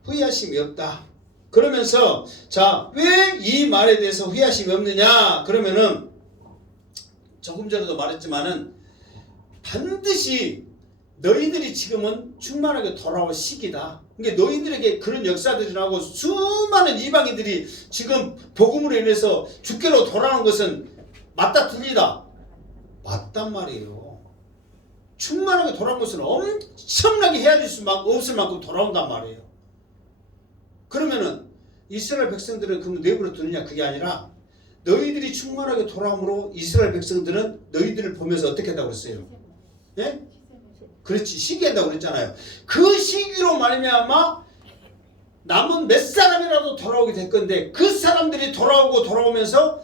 후회하심이 없다. 그러면서 자, 왜 이 말에 대해서 후회하심이 없느냐? 그러면은 조금 전에도 말했지만은 반드시 너희들이 지금은 충만하게 돌아올 시기다. 그러니까 너희들에게 그런 역사들이 나고 수많은 이방인들이 지금 복음으로 인해서 주께로 돌아오는 것은 맞다 틀리다? 맞단 말이에요. 충만하게 돌아온 것은 엄청나게 헤아릴 수만큼 없을 만큼 돌아온단 말이에요. 그러면은 이스라엘 백성들은 그럼 내버려 두느냐? 그게 아니라 너희들이 충만하게 돌아옴으로 이스라엘 백성들은 너희들을 보면서 어떻게 한다고 했어요? 예? 그렇지, 시기한다고 그랬잖아요. 그 시기로 말미암아 남은 몇 사람이라도 돌아오게 될 건데, 그 사람들이 돌아오면서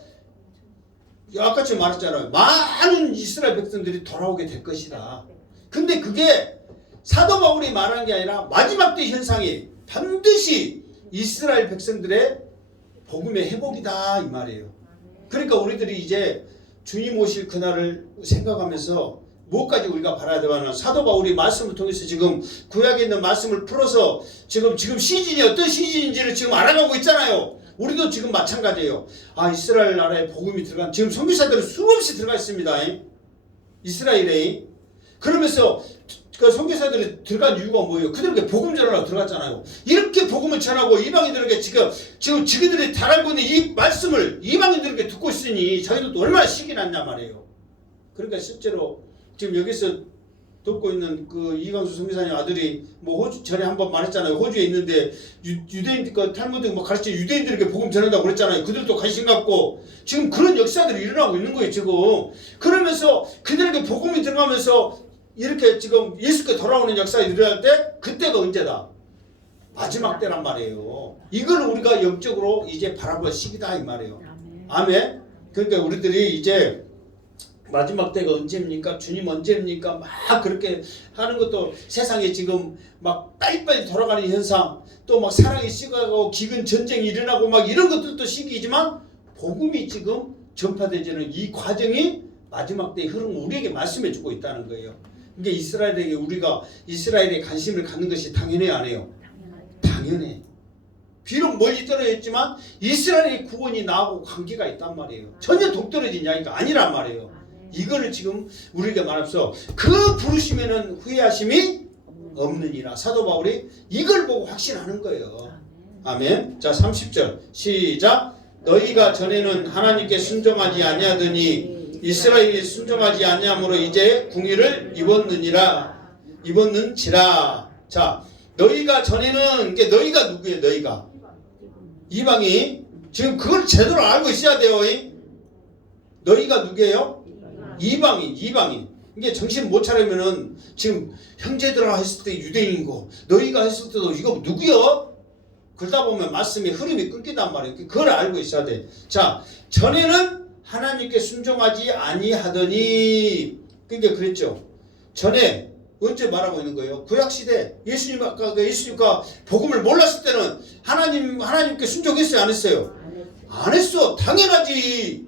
아까 지금 말했잖아요. 많은 이스라엘 백성들이 돌아오게 될 것이다. 근데 그게 사도 바울이 말한 게 아니라 마지막 때 현상이 반드시 이스라엘 백성들의 복음의 회복이다 이 말이에요. 그러니까 우리들이 이제 주님 오실 그날을 생각하면서 무엇까지 우리가 바라야 되나, 사도 바울이 말씀을 통해서 지금 구약에 있는 말씀을 풀어서 지금 시즌이 어떤 시즌인지를 지금 알아가고 있잖아요. 우리도 지금 마찬가지예요. 아, 이스라엘 나라에 복음이 들어간, 지금 선교사들은 수없이 들어가 있습니다. 이스라엘에. 그러면서 그 선교사들이 들어간 이유가 뭐예요? 그들에게 복음 전하러 들어갔잖아요. 이렇게 복음을 전하고 이방인들에게 지금 지그들이 잘 알고 있는 이 말씀을 이방인들에게 듣고 있으니 자기들도 얼마나 식이 났냐 말이에요. 그러니까 실제로 지금 여기서 듣고 있는 그 이광수 선교사님 아들이 뭐 호주 전에 한번 말했잖아요. 호주에 있는데 유대인 그 탈무드 뭐 가르쳐 유대인들에게 복음 전한다고 그랬잖아요. 그들도 관심 갖고 지금 그런 역사들이 일어나고 있는 거예요 지금. 그러면서 그들에게 복음이 들어가면서 이렇게 지금 예수께 돌아오는 역사가 일어날 때 그때가 언제다? 마지막 때란 말이에요. 이걸 우리가 영적으로 이제 바라볼 시기다 이 말이에요. 아멘. 그러니까 우리들이 이제 마지막 때가 언제입니까? 주님 언제입니까? 막 그렇게 하는 것도 세상에 지금 막 빨리빨리 돌아가는 현상, 또 막 사랑이 식어가고 기근 전쟁이 일어나고 막 이런 것들도 시기이지만 복음이 지금 전파되지는 이 과정이 마지막 때의 흐름을 우리에게 말씀해 주고 있다는 거예요. 그러니까 이스라엘에게 우리가 이스라엘에 관심을 갖는 것이 당연해요, 안 해요? 당연해. 비록 멀리 떨어져 있지만 이스라엘의 구원이 나하고 관계가 있단 말이에요. 전혀 동떨어진 이야기가 아니란 말이에요. 이거를 지금 우리에게 말하면서 그 부르심에는 후회하심이 없느니라. 사도 바울이 이걸 보고 확신하는 거예요. 아멘. 자, 30절 시작. 너희가 전에는 하나님께 순종하지 아니하더니 이스라엘이 순종하지 아니함으로 이제 궁의를 입었는지라. 자, 너희가 전에는, 이게 너희가 누구예요? 너희가 이방이 지금 그걸 제대로 알고 있어야 돼요. 너희가 누구예요? 이방인. 이게 정신 못 차리면은 지금 형제들아 했을 때 유대인이고 너희가 했을 때도 이거 누구요? 그러다 보면 말씀의 흐름이 끊기단 말이에요. 그걸 알고 있어야 돼. 자, 전에는 하나님께 순종하지 아니하더니, 그러니까 그랬죠. 전에 언제 말하고 있는 거예요? 구약시대 예수님과 복음을 몰랐을 때는 하나님께 순종했어요? 안 했어요? 안 했어. 당연하지.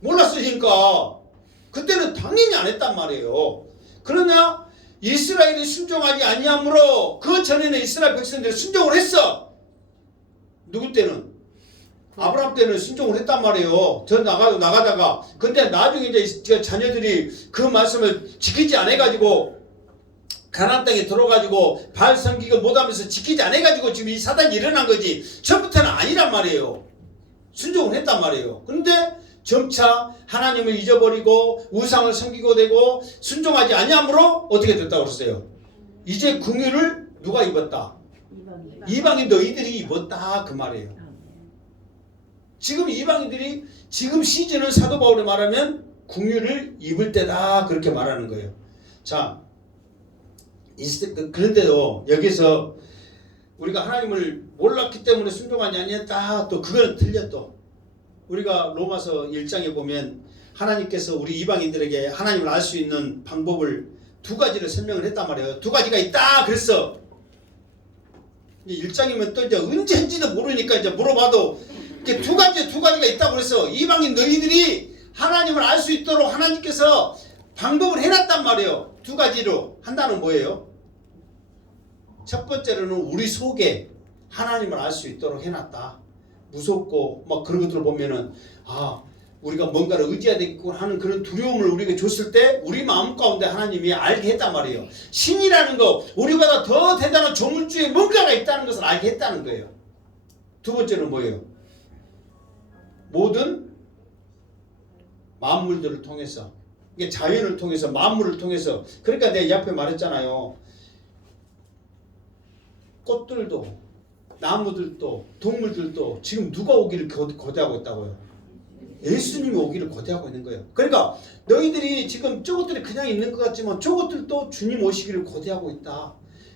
몰랐으니까 그때는 당연히 안 했단 말이에요. 그러나 이스라엘이 순종하지 아니하므로 그 전에는 이스라엘 백성들이 순종을 했어. 누구 때는? 아브라함 때는 순종을 했단 말이에요. 저 나가다가. 근데 나중에 이제 자녀들이 그 말씀을 지키지 않아가지고 가나안 땅에 들어가지고 바알 섬기고 못하면서 지키지 않아가지고 지금 이 사단이 일어난 거지. 처음부터는 아니란 말이에요. 순종을 했단 말이에요. 그런데 점차 하나님을 잊어버리고 우상을 섬기고 되고 순종하지 아니함으로 어떻게 됐다고 그랬어요? 이제 궁유를 누가 입었다? 이방인 너희들이 입었다 그 말이에요. 지금 이방인들이 지금 시즌은 사도 바울이 말하면 궁유를 입을 때다 그렇게 말하는 거예요. 자, 그런데도 여기서 우리가 하나님을 몰랐기 때문에 순종하지 아니했다 또 그거는 틀렸또. 우리가 로마서 1장에 보면 하나님께서 우리 이방인들에게 하나님을 알 수 있는 방법을 두 가지를 설명을 했단 말이에요. 두 가지가 있다 그랬어. 1장이면 또 이제 언제인지도 모르니까 이제 물어봐도 두 가지가 있다고 그랬어. 이방인 너희들이 하나님을 알 수 있도록 하나님께서 방법을 해놨단 말이에요. 두 가지로 한다는 뭐예요? 첫 번째로는 우리 속에 하나님을 알 수 있도록 해놨다. 무섭고 막 그런 것들을 보면은 우리가 뭔가를 의지해야 되겠구나 하는 그런 두려움을 우리에게 줬을 때 우리 마음 가운데 하나님이 알게 했단 말이에요. 신이라는 거 우리보다 더 대단한 조물주에 뭔가가 있다는 것을 알게 했다는 거예요. 두 번째는 뭐예요? 모든 만물들을 통해서, 이게 자연을 통해서 만물을 통해서. 그러니까 내가 이 앞에 말했잖아요. 꽃들도 나무들도 동물들도 지금 누가 오기를 거대하고 있다고요? 예수님이 오기를 고대하고 있는 거예요. 그러니까 너희들이 지금 저것들이 그냥 있는 것 같지만 저것들도 주님 오시기를 고대하고 있다.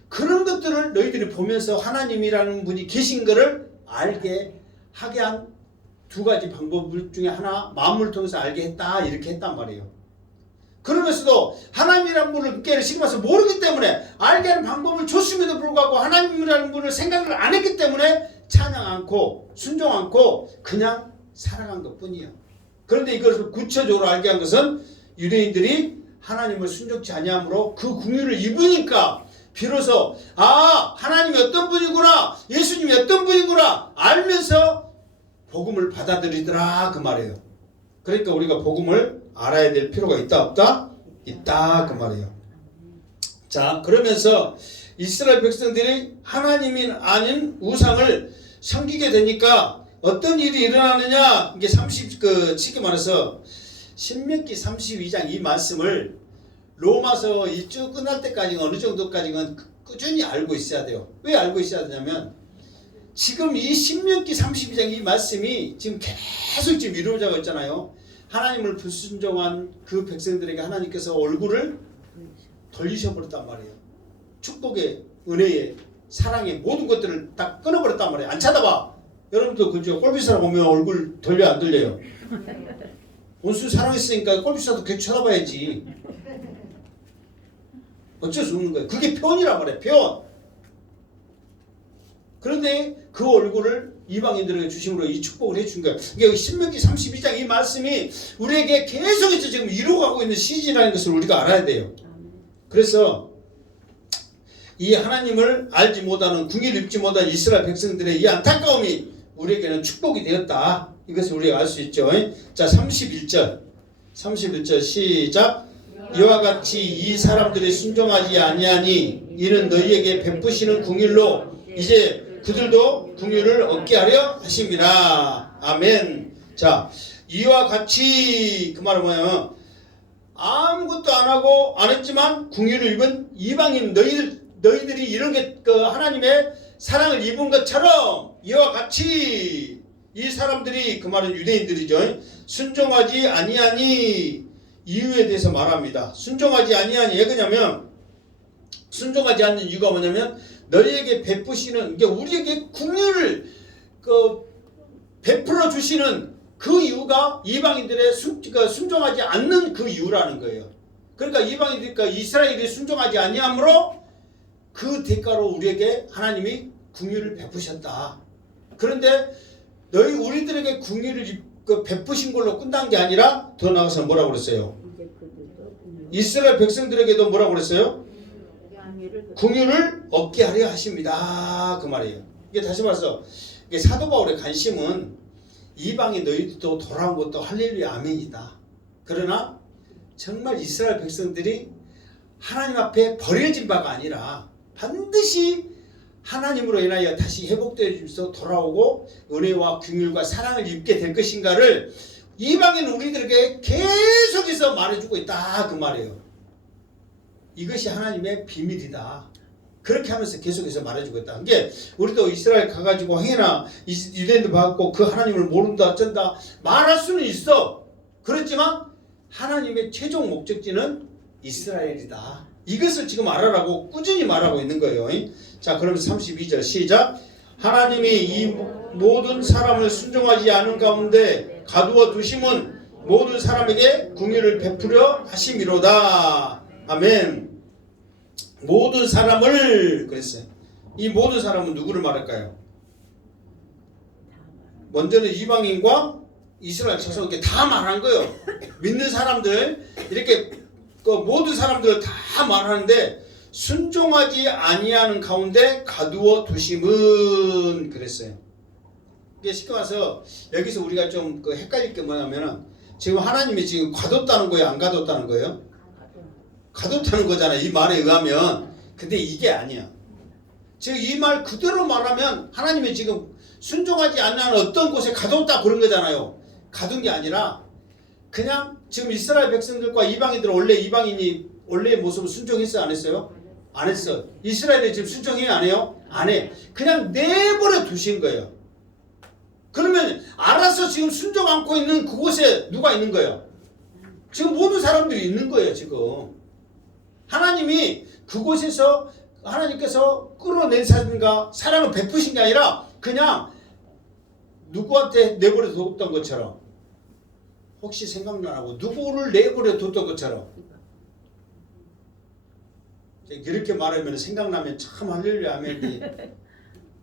그런 것들을 너희들이 보면서 하나님이라는 분이 계신 것을 알게 하게 한 두 가지 방법 중에 하나, 마음을 통해서 알게 했다, 이렇게 했단 말이에요. 그러면서도 하나님이라는 분을 깨를 시험해서 모르기 때문에 알게 하는 방법을 줬음에도 불구하고 하나님이라는 분을 생각을 안 했기 때문에 찬양 않고 순종 않고 그냥 살아간 것뿐이에요. 그런데 이것을 구체적으로 알게 한 것은 유대인들이 하나님을 순종치 아니함으로 그 긍휼을 입으니까 비로소 하나님이 어떤 분이구나, 예수님이 어떤 분이구나 알면서 복음을 받아들이더라, 그 말이에요. 그러니까 우리가 복음을 알아야 될 필요가 있다 없다? 있다, 그 말이에요. 자, 그러면서 이스라엘 백성들이 하나님이 아닌 우상을 섬기게 되니까 어떤 일이 일어나느냐, 이게 쉽게 말해서 신명기 32장 이 말씀을 로마서 이 쭉 끝날 때까지 어느 정도까지는 꾸준히 알고 있어야 돼요. 왜 알고 있어야 되냐면 지금 이 신명기 32장 이 말씀이 지금 계속 지금 이루어지고 있잖아요. 하나님을 불순종한 그 백성들에게 하나님께서 얼굴을 돌리셔버렸단 말이에요. 축복의, 은혜의, 사랑의 모든 것들을 다 끊어버렸단 말이에요. 안 쳐다봐. 여러분도 그죠? 꼴비사람 보면 얼굴 돌려 안 돌려요? 원수 사랑했으니까 꼴비사도 계속 쳐다봐야지. 어쩔 수 없는 거예요. 그게 표현이란 말이에요. 표현. 그런데 그 얼굴을 이방인들에게 주심으로 이 축복을 해준 거예요. 이게 신명기 32장 이 말씀이 우리에게 계속해서 지금 이루어가고 있는 시즌이라는 것을 우리가 알아야 돼요. 그래서 이 하나님을 알지 못하는, 긍휼을 입지 못한 이스라엘 백성들의 이 안타까움이 우리에게는 축복이 되었다. 이것을 우리가 알 수 있죠. 자, 31절 시작. 이와 같이 이 사람들이 순종하지 아니하니 이는 너희에게 베푸시는 긍휼로 이제 그들도 긍휼을 얻게 하려 하십니다. 아멘. 자, 이와 같이 그 말은 뭐냐면 아무것도 안 하고 안 했지만 긍휼을 입은 이방인 너희들이 이런 게 그 하나님의 사랑을 입은 것처럼 이와 같이 이 사람들이 그 말은 유대인들이죠. 순종하지 아니하니 이유에 대해서 말합니다. 순종하지 아니하니 왜 그러냐면 순종하지 않는 이유가 뭐냐면 너희에게 베푸시는, 그러니까 우리에게 긍휼을 베풀어 주시는 그 이유가 이방인들의 순종하지 않는 그 이유라는 거예요. 그러니까 이방인들과 이스라엘이 순종하지 아니하므로 그 대가로 우리에게 하나님이 긍휼을 베푸셨다. 그런데 우리들에게 긍휼을 베푸신 걸로 끝난 게 아니라 더 나아가서 뭐라고 그랬어요? 이스라엘 백성들에게도 뭐라고 그랬어요? 긍휼을 얻게 하려 하십니다. 그 말이에요. 이게 다시 말해서 이게 사도 바울의 관심은 이방인 너희들도 돌아온 것도 할렐루야 아멘이다. 그러나 정말 이스라엘 백성들이 하나님 앞에 버려진 바가 아니라 반드시 하나님으로 인하여 다시 회복되어서 돌아오고 은혜와 긍휼과 사랑을 입게 될 것인가를 이방인 우리들에게 계속해서 말해주고 있다. 그 말이에요. 이것이 하나님의 비밀이다. 그렇게 하면서 계속해서 말해주고 있다. 이게 우리도 이스라엘 가가지고 행해나 유대인들 받고 그 하나님을 모른다 어쩐다 말할 수는 있어. 그렇지만 하나님의 최종 목적지는 이스라엘이다. 이것을 지금 알아라고 꾸준히 말하고 있는 거예요. 자, 그럼 32절 시작. 하나님이 이 모든 사람을 순종하지 않은 가운데 가두어 두심은 모든 사람에게 긍휼을 베푸려 하심이로다. 아멘. 모든 사람을 그랬어요. 이 모든 사람은 누구를 말할까요? 먼저는 이방인과 이스라엘 자손에게 다 말한 거예요. 믿는 사람들 이렇게 모든 사람들을 다 말하는데 순종하지 아니하는 가운데 가두어 두심은 그랬어요. 이게 쉽게 말해서 여기서 우리가 좀 헷갈릴 게 뭐냐면은 지금 하나님이 지금 가뒀다는 거예요, 안 가뒀다는 거예요? 가뒀다는 거잖아요, 이 말에 의하면. 근데 이게 아니야. 지금 이 말 그대로 말하면 하나님이 지금 순종하지 않는 어떤 곳에 가뒀다 그런 거잖아요. 가둔 게 아니라 그냥 지금 이스라엘 백성들과 이방인들 원래 이방인이 원래의 모습을 순종했어요, 안 했어요? 안 했어. 이스라엘이 지금 순종해요, 안 해요? 안 해. 그냥 내버려 두신 거예요. 그러면 알아서 지금 순종 않고 있는 그곳에 누가 있는 거예요? 지금 모든 사람들이 있는 거예요. 지금 하나님이 그곳에서 하나님께서 끌어내사든가 사랑을 베푸신 게 아니라 그냥 누구한테 내버려 뒀던 것처럼, 혹시 생각나고 누구를 내버려 뒀던 것처럼, 이렇게 말하면 생각나면 참 할렐루야 아멘이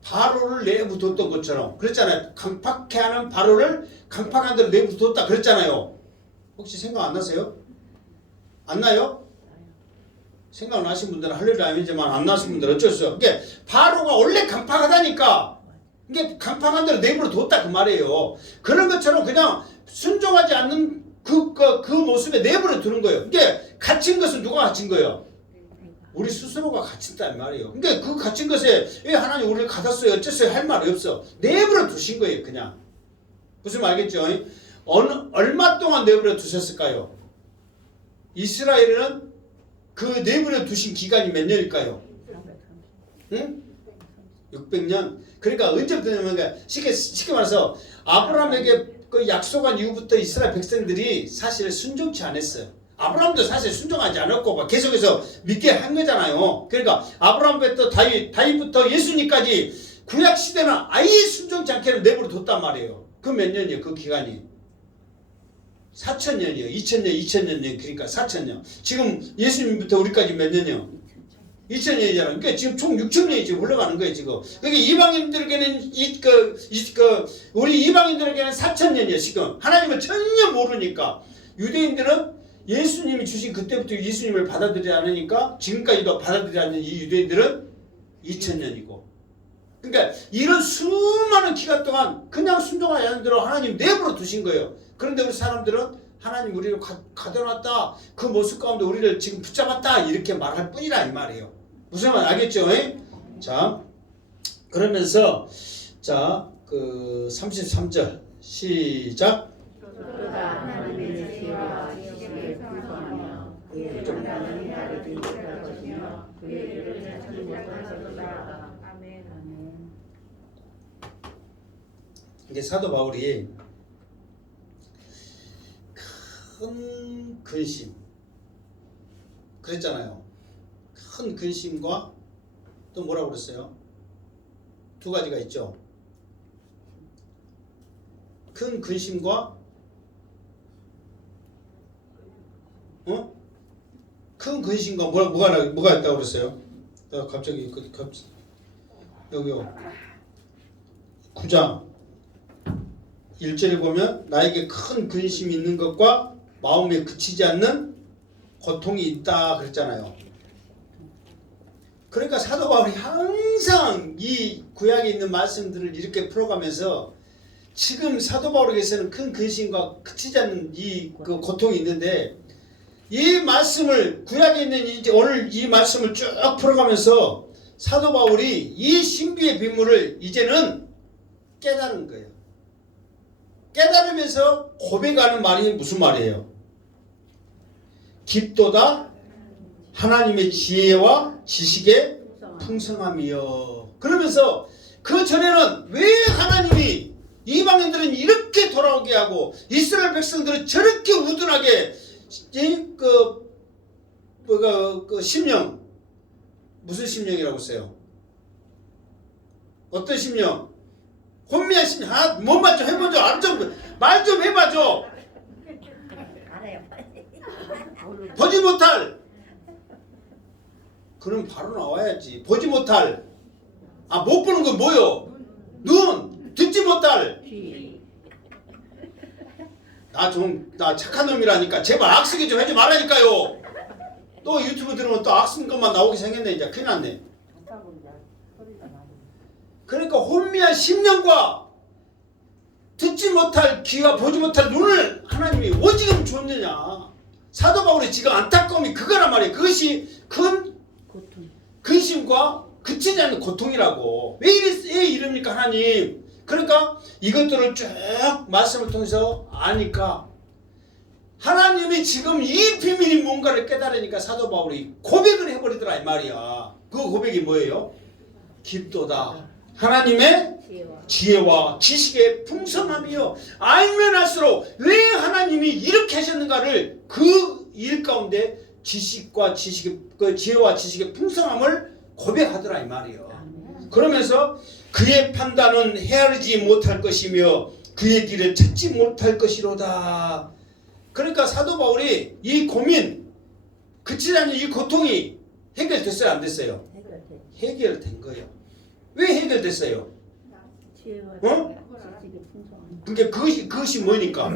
바로를 내버려뒀던 것처럼 그랬잖아요. 강팍해 하는 바로를 강팍한 대로 내버려뒀다 그랬잖아요. 혹시 생각 안 나세요? 안 나요? 생각나신 분들은 할렐루야 아멘이지만 안 나신 분들은 어쩔 수 없어요. 그러니까 바로가 원래 강팍하다니까 이게 강팍한 대로 내버려뒀다 그 말이에요. 그런 것처럼 그냥 순종하지 않는 그 모습에 내버려두는 거예요. 이게 갇힌 것은 누가 갇힌 거예요? 우리 스스로가 갇힌단 말이에요. 그러니까 그 갇힌 것에 왜 하나님 우리를 가뒀어요 어쨌어요 할 말이 없어. 내버려 두신 거예요. 그냥 무슨 말 알겠죠? 얼마 동안 내버려 두셨을까요? 이스라엘은 그 내버려 두신 기간이 몇 년일까요? 응? 600년. 그러니까 언제부터냐면 쉽게 말해서 아브라함에게 그 약속한 이후부터 이스라엘 백성들이 사실 순종치 않았어요. 아브라함도 사실 순종하지 않았고 계속해서 믿게 한 거잖아요. 그러니까 아브라함부터 다윗부터 예수님까지 구약 시대는 아예 순종치 않게 내버려 뒀단 말이에요. 그 몇 년이에요? 그 기간이 4,000년이에요. 2000년 그러니까 4,000년. 지금 예수님부터 우리까지 몇 년이요? 2000년이잖아. 그러니까 지금 총 6,000년이 지금 흘러가는 거예요 지금. 그러니까 이방인들에게는 우리 이방인들에게는 4,000년이에요 지금. 하나님을 전혀 모르니까. 유대인들은 예수님이 주신 그때부터 예수님을 받아들이지 않으니까 지금까지도 받아들이지 않는 이 유대인들은 2000년이고. 그러니까 이런 수많은 기간 동안 그냥 순종하지 않는 대로 하나님 내버려 두신 거예요. 그런데 우리 사람들은 하나님 우리를 가둬놨다. 그 모습 가운데 우리를 지금 붙잡았다. 이렇게 말할 뿐이라 이 말이에요. 무슨 말 알겠죠? 자, 그러면서 자, 그 33절 시작. 이게 사도 바울이 큰 근심 그랬잖아요. 큰 근심과 또 뭐라고 그랬어요? 두 가지가 있죠. 큰 근심과 큰 근심과 뭐가 있다고 그랬어요? 갑자기 여기요. 9장 1절에 보면 나에게 큰 근심이 있는 것과 마음에 그치지 않는 고통이 있다 그랬잖아요. 그러니까 사도 바울이 항상 이 구약에 있는 말씀들을 이렇게 풀어가면서 지금 사도 바울에게서는 큰 근심과 그치지 않는 그 고통이 있는데 이 말씀을 구약에 있는 오늘 이 말씀을 쭉 풀어가면서 사도 바울이 이 신비의 비밀을 이제는 깨달은 거예요. 깨달으면서 고백하는 말이 무슨 말이에요? 깊도다 하나님의 지혜와 지식의 풍성함이여. 그러면서 그 전에는 왜 하나님이 이방인들은 이렇게 돌아오게 하고 이스라엘 백성들은 저렇게 우둔하게 그 심령 무슨 심령이라고 써요? 어떤 심령? 혼미한 심령. 뭔 말 좀 해보죠. 말 좀 해봐줘. 보지 못할. 그럼 바로 나와야지. 보지 못할. 못 보는 건 뭐요? 눈. 듣지 못할. 나 착한 놈이라니까 제발 악쓰기 좀 해지 말라니까요. 또 유튜브 들으면 또 악쓴 것만 나오게 생겼네. 이제 큰일 났네. 그러니까 혼미한 심령과 듣지 못할 귀와 보지 못할 눈을 하나님이 오지금 줬느냐. 사도 바울이 지금 안타까움이 그거란 말이에요. 그것이 큰 근심과 그치지 않는 고통이라고. 왜 이럽니까 하나님. 그러니까 이것들을 쭉 말씀을 통해서 아니까 하나님이 지금 이 비밀이 뭔가를 깨달으니까 사도 바울이 고백을 해버리더라 이 말이야. 그 고백이 뭐예요? 깊도다 하나님의 지혜와 지식의 풍성함이요. 알면 할수록 왜 하나님이 이렇게 하셨는가를 그 일 가운데 지식과 지식의 그 지혜와 지식의 풍성함을 고백하더라 이 말이요. 그러면서 그의 판단은 헤아리지 못할 것이며 그의 길을 찾지 못할 것이로다. 그러니까 사도 바울이 이 고민, 그치지 않는 이 고통이 해결됐어요, 안 됐어요? 해결된 거예요. 왜 해결됐어요? 지혜와 어? 지식의 풍성함. 그게 그것이 뭐니까?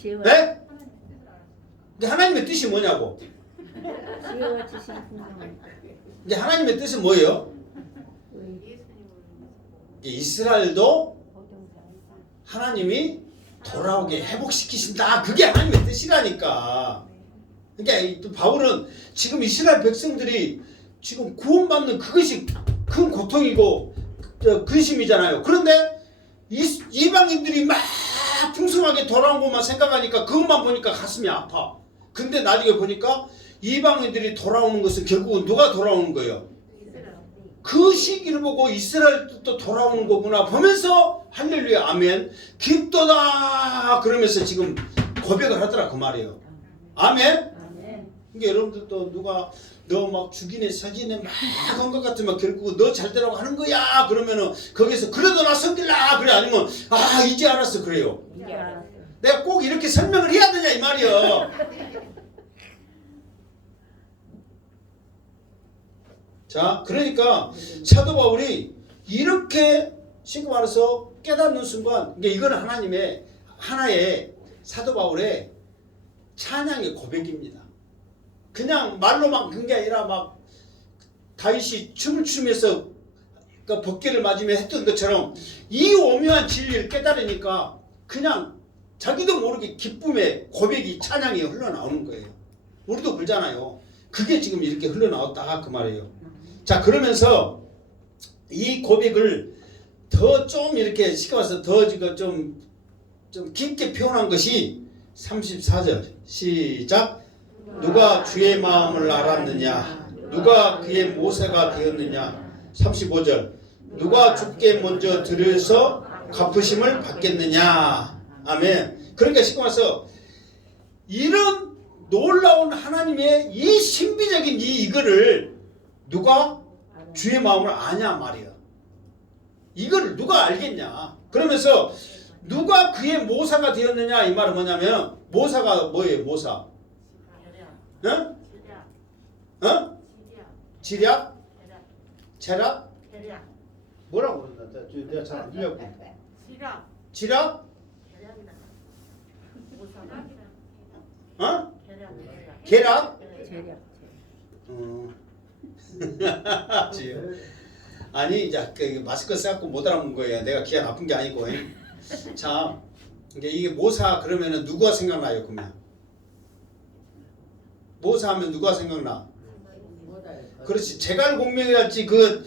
지혜와 네? 근데 하나님의 뜻이 뭐냐고? 지혜와 지식의 풍성함. 이게 하나님의 뜻은 뭐예요? 이스라엘도 하나님이 돌아오게 회복시키신다. 그게 하나님의 뜻이라니까. 그러니까 또 바울은 지금 이스라엘 백성들이 지금 구원받는 그것이 큰 고통이고 근심이잖아요. 그런데 이방인들이 막 풍성하게 돌아온 것만 생각하니까 그것만 보니까 가슴이 아파. 근데 나중에 보니까 이방인들이 돌아오는 것은 결국은 누가 돌아오는 거예요? 그 시기를 보고 이스라엘도 또 돌아오는 거구나 보면서 할렐루야 아멘 기쁘도다 그러면서 지금 고백을 하더라 그 말이에요. 아멘. 그러니까 여러분들도 누가 너 막 죽이네 사진에 막 한 것 같으면 결국 너 잘 되라고 하는 거야 그러면은 거기서 그래도 나 섬길라 그래 아니면 아 이제 알았어 그래요. 내가 꼭 이렇게 설명을 해야 되냐 이 말이요. 자 그러니까 사도 바울이 이렇게 쉽게 말해서 깨닫는 순간 이거는 하나님의 하나의 사도 바울의 찬양의 고백입니다. 그냥 말로만 그런 게 아니라 막 다윗이 춤을 추면서 그 벗개를 맞으며 했던 것처럼 이 오묘한 진리를 깨달으니까 그냥 자기도 모르게 기쁨의 고백이 찬양이 흘러나오는 거예요. 우리도 그러잖아요. 그게 지금 이렇게 흘러나왔다 그 말이에요. 자 그러면서 이 고백을 더 좀 이렇게 쉽게 말해서 더 좀 깊게 표현한 것이 34절 시작. 누가 주의 마음을 알았느냐 누가 그의 모세가 되었느냐 35절 누가 주께 먼저 들여서 갚으심을 받겠느냐 아멘. 그러니까 쉽게 말해서 이런 놀라운 하나님의 이 신비적인 이거를 누가 주의 마음을 아냐 말이야. 이걸 누가 알겠냐. 그러면서 누가 그의 모사가 되었느냐 이 말은 뭐냐면 모사가 뭐예요? 모사 응? 어? 지략? 체락? 뭐라고 그런다? 내가 잘 안 들려고. 지략? 어? 계략? 아니 이제 그 마스크 써갖고 못 알아본 거예요. 내가 기가 나쁜 게 아니고. 자, 이게 모사 그러면은 누가 생각나요? 그러면 모사하면 누가 생각나? 그렇지. 제갈공명이랄지 그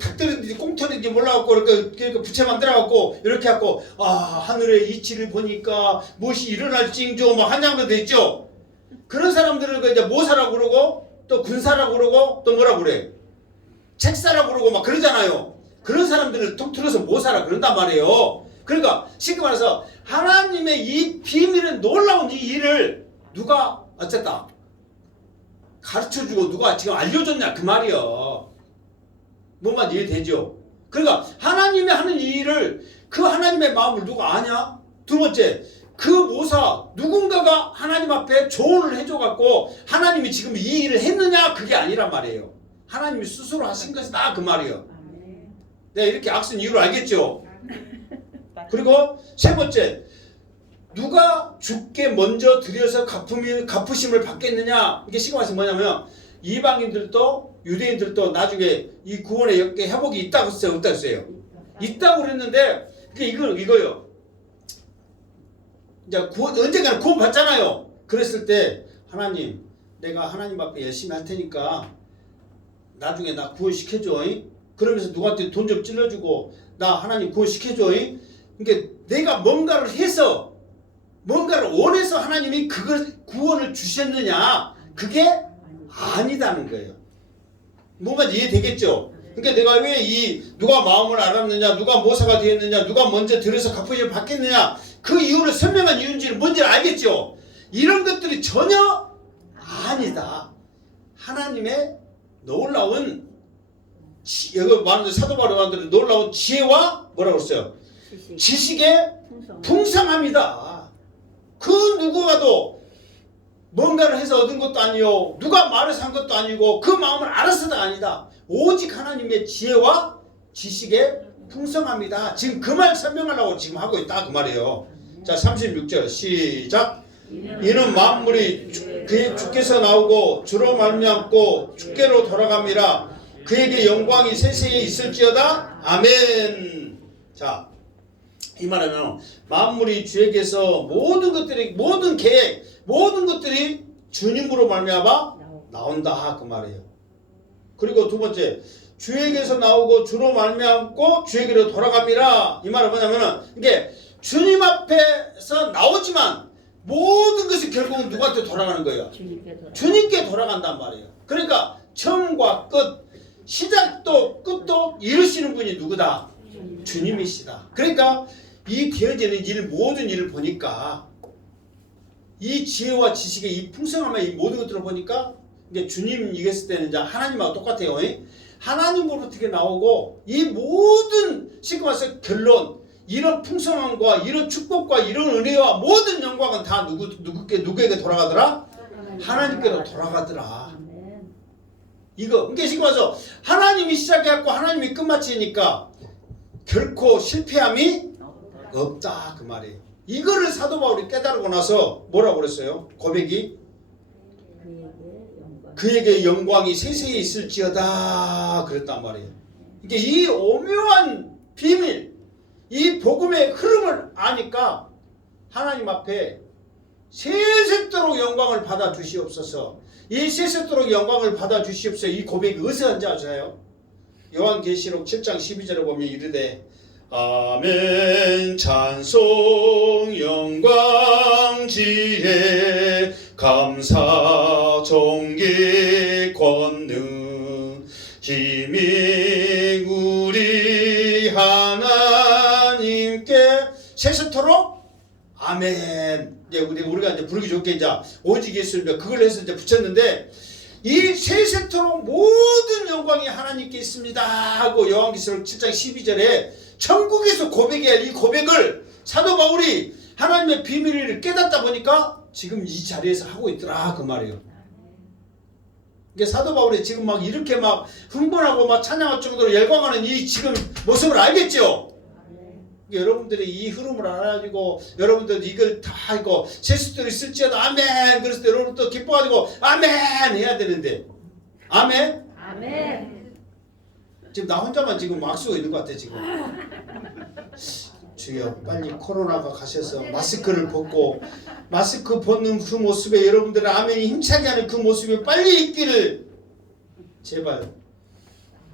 닭들인지 꽁털인지 몰라갖고 이렇게 부채 만들어갖고 이렇게 갖고 하늘의 이치를 보니까 무엇이 일어날지잉조 막 한장도 돼 있죠. 그런 사람들을 이제 모사라고 그러고 또 군사라고 그러고 또 뭐라고 그래? 책사라고 그러고 막 그러잖아요. 그런 사람들을 톡 틀어서 모사라 그런단 말이에요. 그러니까 쉽게 말해서 하나님의 이 비밀은 놀라운 이 일을 누가 어쨌다 가르쳐주고 누가 지금 알려줬냐 그 말이요. 뭔가 이해되죠? 그러니까 하나님이 하는 이 일을 그 하나님의 마음을 누가 아냐? 두 번째 그 모사 누군가가 하나님 앞에 조언을 해줘갖고 하나님이 지금 이 일을 했느냐 그게 아니란 말이에요. 하나님이 스스로 하신 것이다 그 말이에요. 내가 이렇게 악순 이유를 알겠죠? 그리고 세 번째 누가 주께 먼저 드려서 갚으심을 받겠느냐. 이게 쉽게 말해서 뭐냐면 이방인들도 유대인들도 나중에 이 구원의 회복이 있다고 했어요? 없다고 했어요? 있다고 그랬는데 이거요. 이제 언젠가는 구원 받잖아요. 그랬을 때 하나님 내가 하나님 앞에 열심히 할 테니까 나중에 나 구원시켜줘. 그러면서 누구한테 돈 좀 찔러주고 나 하나님 구원시켜줘. 그러니까 내가 뭔가를 해서 뭔가를 원해서 하나님이 그걸 구원을 주셨느냐 그게 아니다는 거예요. 뭔가 이해되겠죠? 그러니까 내가 왜 누가 마음을 알았느냐, 누가 모사가 되었느냐, 누가 먼저 들어서 갚으시를 받겠느냐, 그 이유를 설명한 이유인지를 뭔지 알겠죠? 이런 것들이 전혀 아니다. 하나님의 놀라운 여기 말하는 사도 바울이 말하는 놀라운 지혜와 뭐라고 했어요? 지식의 풍성함이다. 그 누구가도 뭔가를 해서 얻은 것도 아니요, 누가 말해서 한 것도 아니고 그 마음을 알아서도 아니다. 오직 하나님의 지혜와 지식의 풍성함이다. 지금 그 말 설명하려고 지금 하고 있다 그 말이에요. 자, 36절 시작. 이는 만물이 그의 주께서 나오고 주로 말미암고 주께로 돌아감이라. 그에게 영광이 세세에 있을지어다. 아멘. 자, 이 말하면 만물이 주에게서 모든 것들이, 모든 계획, 모든 것들이 주님으로 말미암아 나온다 그 말이에요. 그리고 두 번째, 주에게서 나오고 주로 말미암고 주에게로 돌아갑니다. 이 말은 뭐냐면은 이게 주님 앞에서 나오지만 모든 것이 결국은 누구한테 돌아가는 거예요? 주님께 돌아간단 말이에요. 그러니까 처음과 끝, 시작도 끝도 이루시는 분이 누구다? 주님이시다. 그러니까 이 되어지는 일, 모든 일을 보니까 이 지혜와 지식의 이 풍성함의 이 모든 것들을 보니까 이게 주님 얘기했을 때는 이제 하나님하고 똑같아요. 하나님으로부터 나오고 이 모든 지금 와서 결론, 이런 풍성함과 이런 축복과 이런 은혜와 모든 영광은 다 누구에게 돌아가더라? 하나님께로 돌아가더라. 이거 그러니까 지금 와서 하나님이 시작해갖고 하나님이 끝마치니까 결코 실패함이 없다 그 말이에요. 이거를 사도 바울이 깨달고 나서 뭐라고 그랬어요? 고백이 그에게 영광이 세세에 있을지어다 그랬단 말이에요. 그러니까 이 오묘한 비밀, 이 복음의 흐름을 아니까 하나님 앞에 세세토록 영광을 받아 주시옵소서. 이 세세토록 영광을 받아 주시옵소서. 이 고백이 어디서 한지 아세요? 요한계시록 7장 12절에 보면 이르되 아멘 찬송 영광 지혜 감사 존귀 권능 힘이 우리 하나님께 세세토록 아멘. 이제 우리가 이제 부르기 좋게 이제 오직 예수를 그걸 해서 이제 붙였는데 이 세세토록 모든 영광이 하나님께 있습니다 하고 요한계시록 7장 12절에 천국에서 고백해야 이 고백을 사도 바울이 하나님의 비밀을 깨닫다 보니까 지금 이 자리에서 하고 있더라 그 말이에요. 이게 사도 바울이 지금 막 이렇게 막 흥분하고 막 찬양할 정도로 열광하는 이 지금 모습을 알겠죠? 여러분들이 이 흐름을 알아가지고 여러분들 이걸 다 이거 세수들이 쓸지어다 아멘. 그래서 여러분 또 기뻐가지고 아멘 해야 되는데 아멘. 아멘. 지금 나 혼자만 지금 막 쓰고 있는 것 같아 지금. 주여 빨리 코로나가 가셔서 마스크를 벗고 마스크 벗는 그 모습에 여러분들의 아멘이 힘차게 하는 그 모습이 빨리 있기를 제발.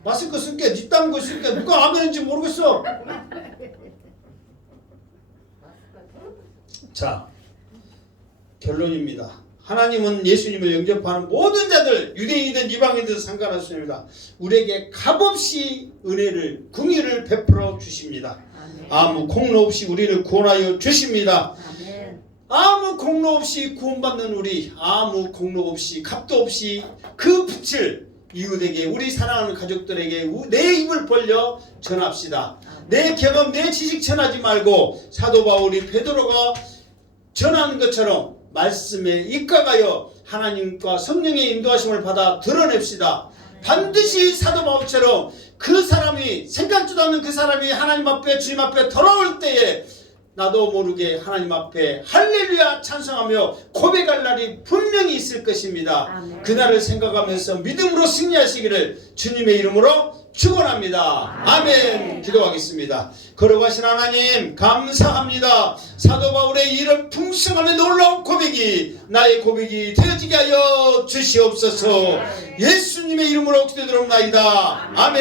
마스크 쓸게 뒷담은 거 쓸게 누가 아멘인지 모르겠어. 자, 결론입니다. 하나님은 예수님을 영접하는 모든 자들, 유대인이든 이방인이든 상관없습니다. 우리에게 값없이 은혜를, 긍휼을 베풀어 주십니다. 아무 공로 없이 우리를 구원하여 주십니다. 아무 공로 없이 구원받는 우리, 아무 공로 없이 값도 없이 그 빛을 이웃에게, 우리 사랑하는 가족들에게 내 입을 벌려 전합시다. 내 경험, 내 지식 전하지 말고 사도 바울이 베드로가 전하는 것처럼 말씀에 입각하여 하나님과 성령의 인도하심을 받아 드러냅시다. 반드시 사도 바울처럼 그 사람이 생각지도 않는 그 사람이 하나님 앞에 주님 앞에 돌아올 때에 나도 모르게 하나님 앞에 할렐루야 찬송하며 고백할 날이 분명히 있을 것입니다. 아멘. 그날을 생각하면서 믿음으로 승리하시기를 주님의 이름으로 축원합니다. 아멘. 기도하겠습니다. 거룩하신 하나님 감사합니다. 사도 바울의 이런 풍성함의 놀라운 고백이 나의 고백이 되어지게 하여 주시옵소서. 예수님의 이름으로 기도드립니다. 아멘.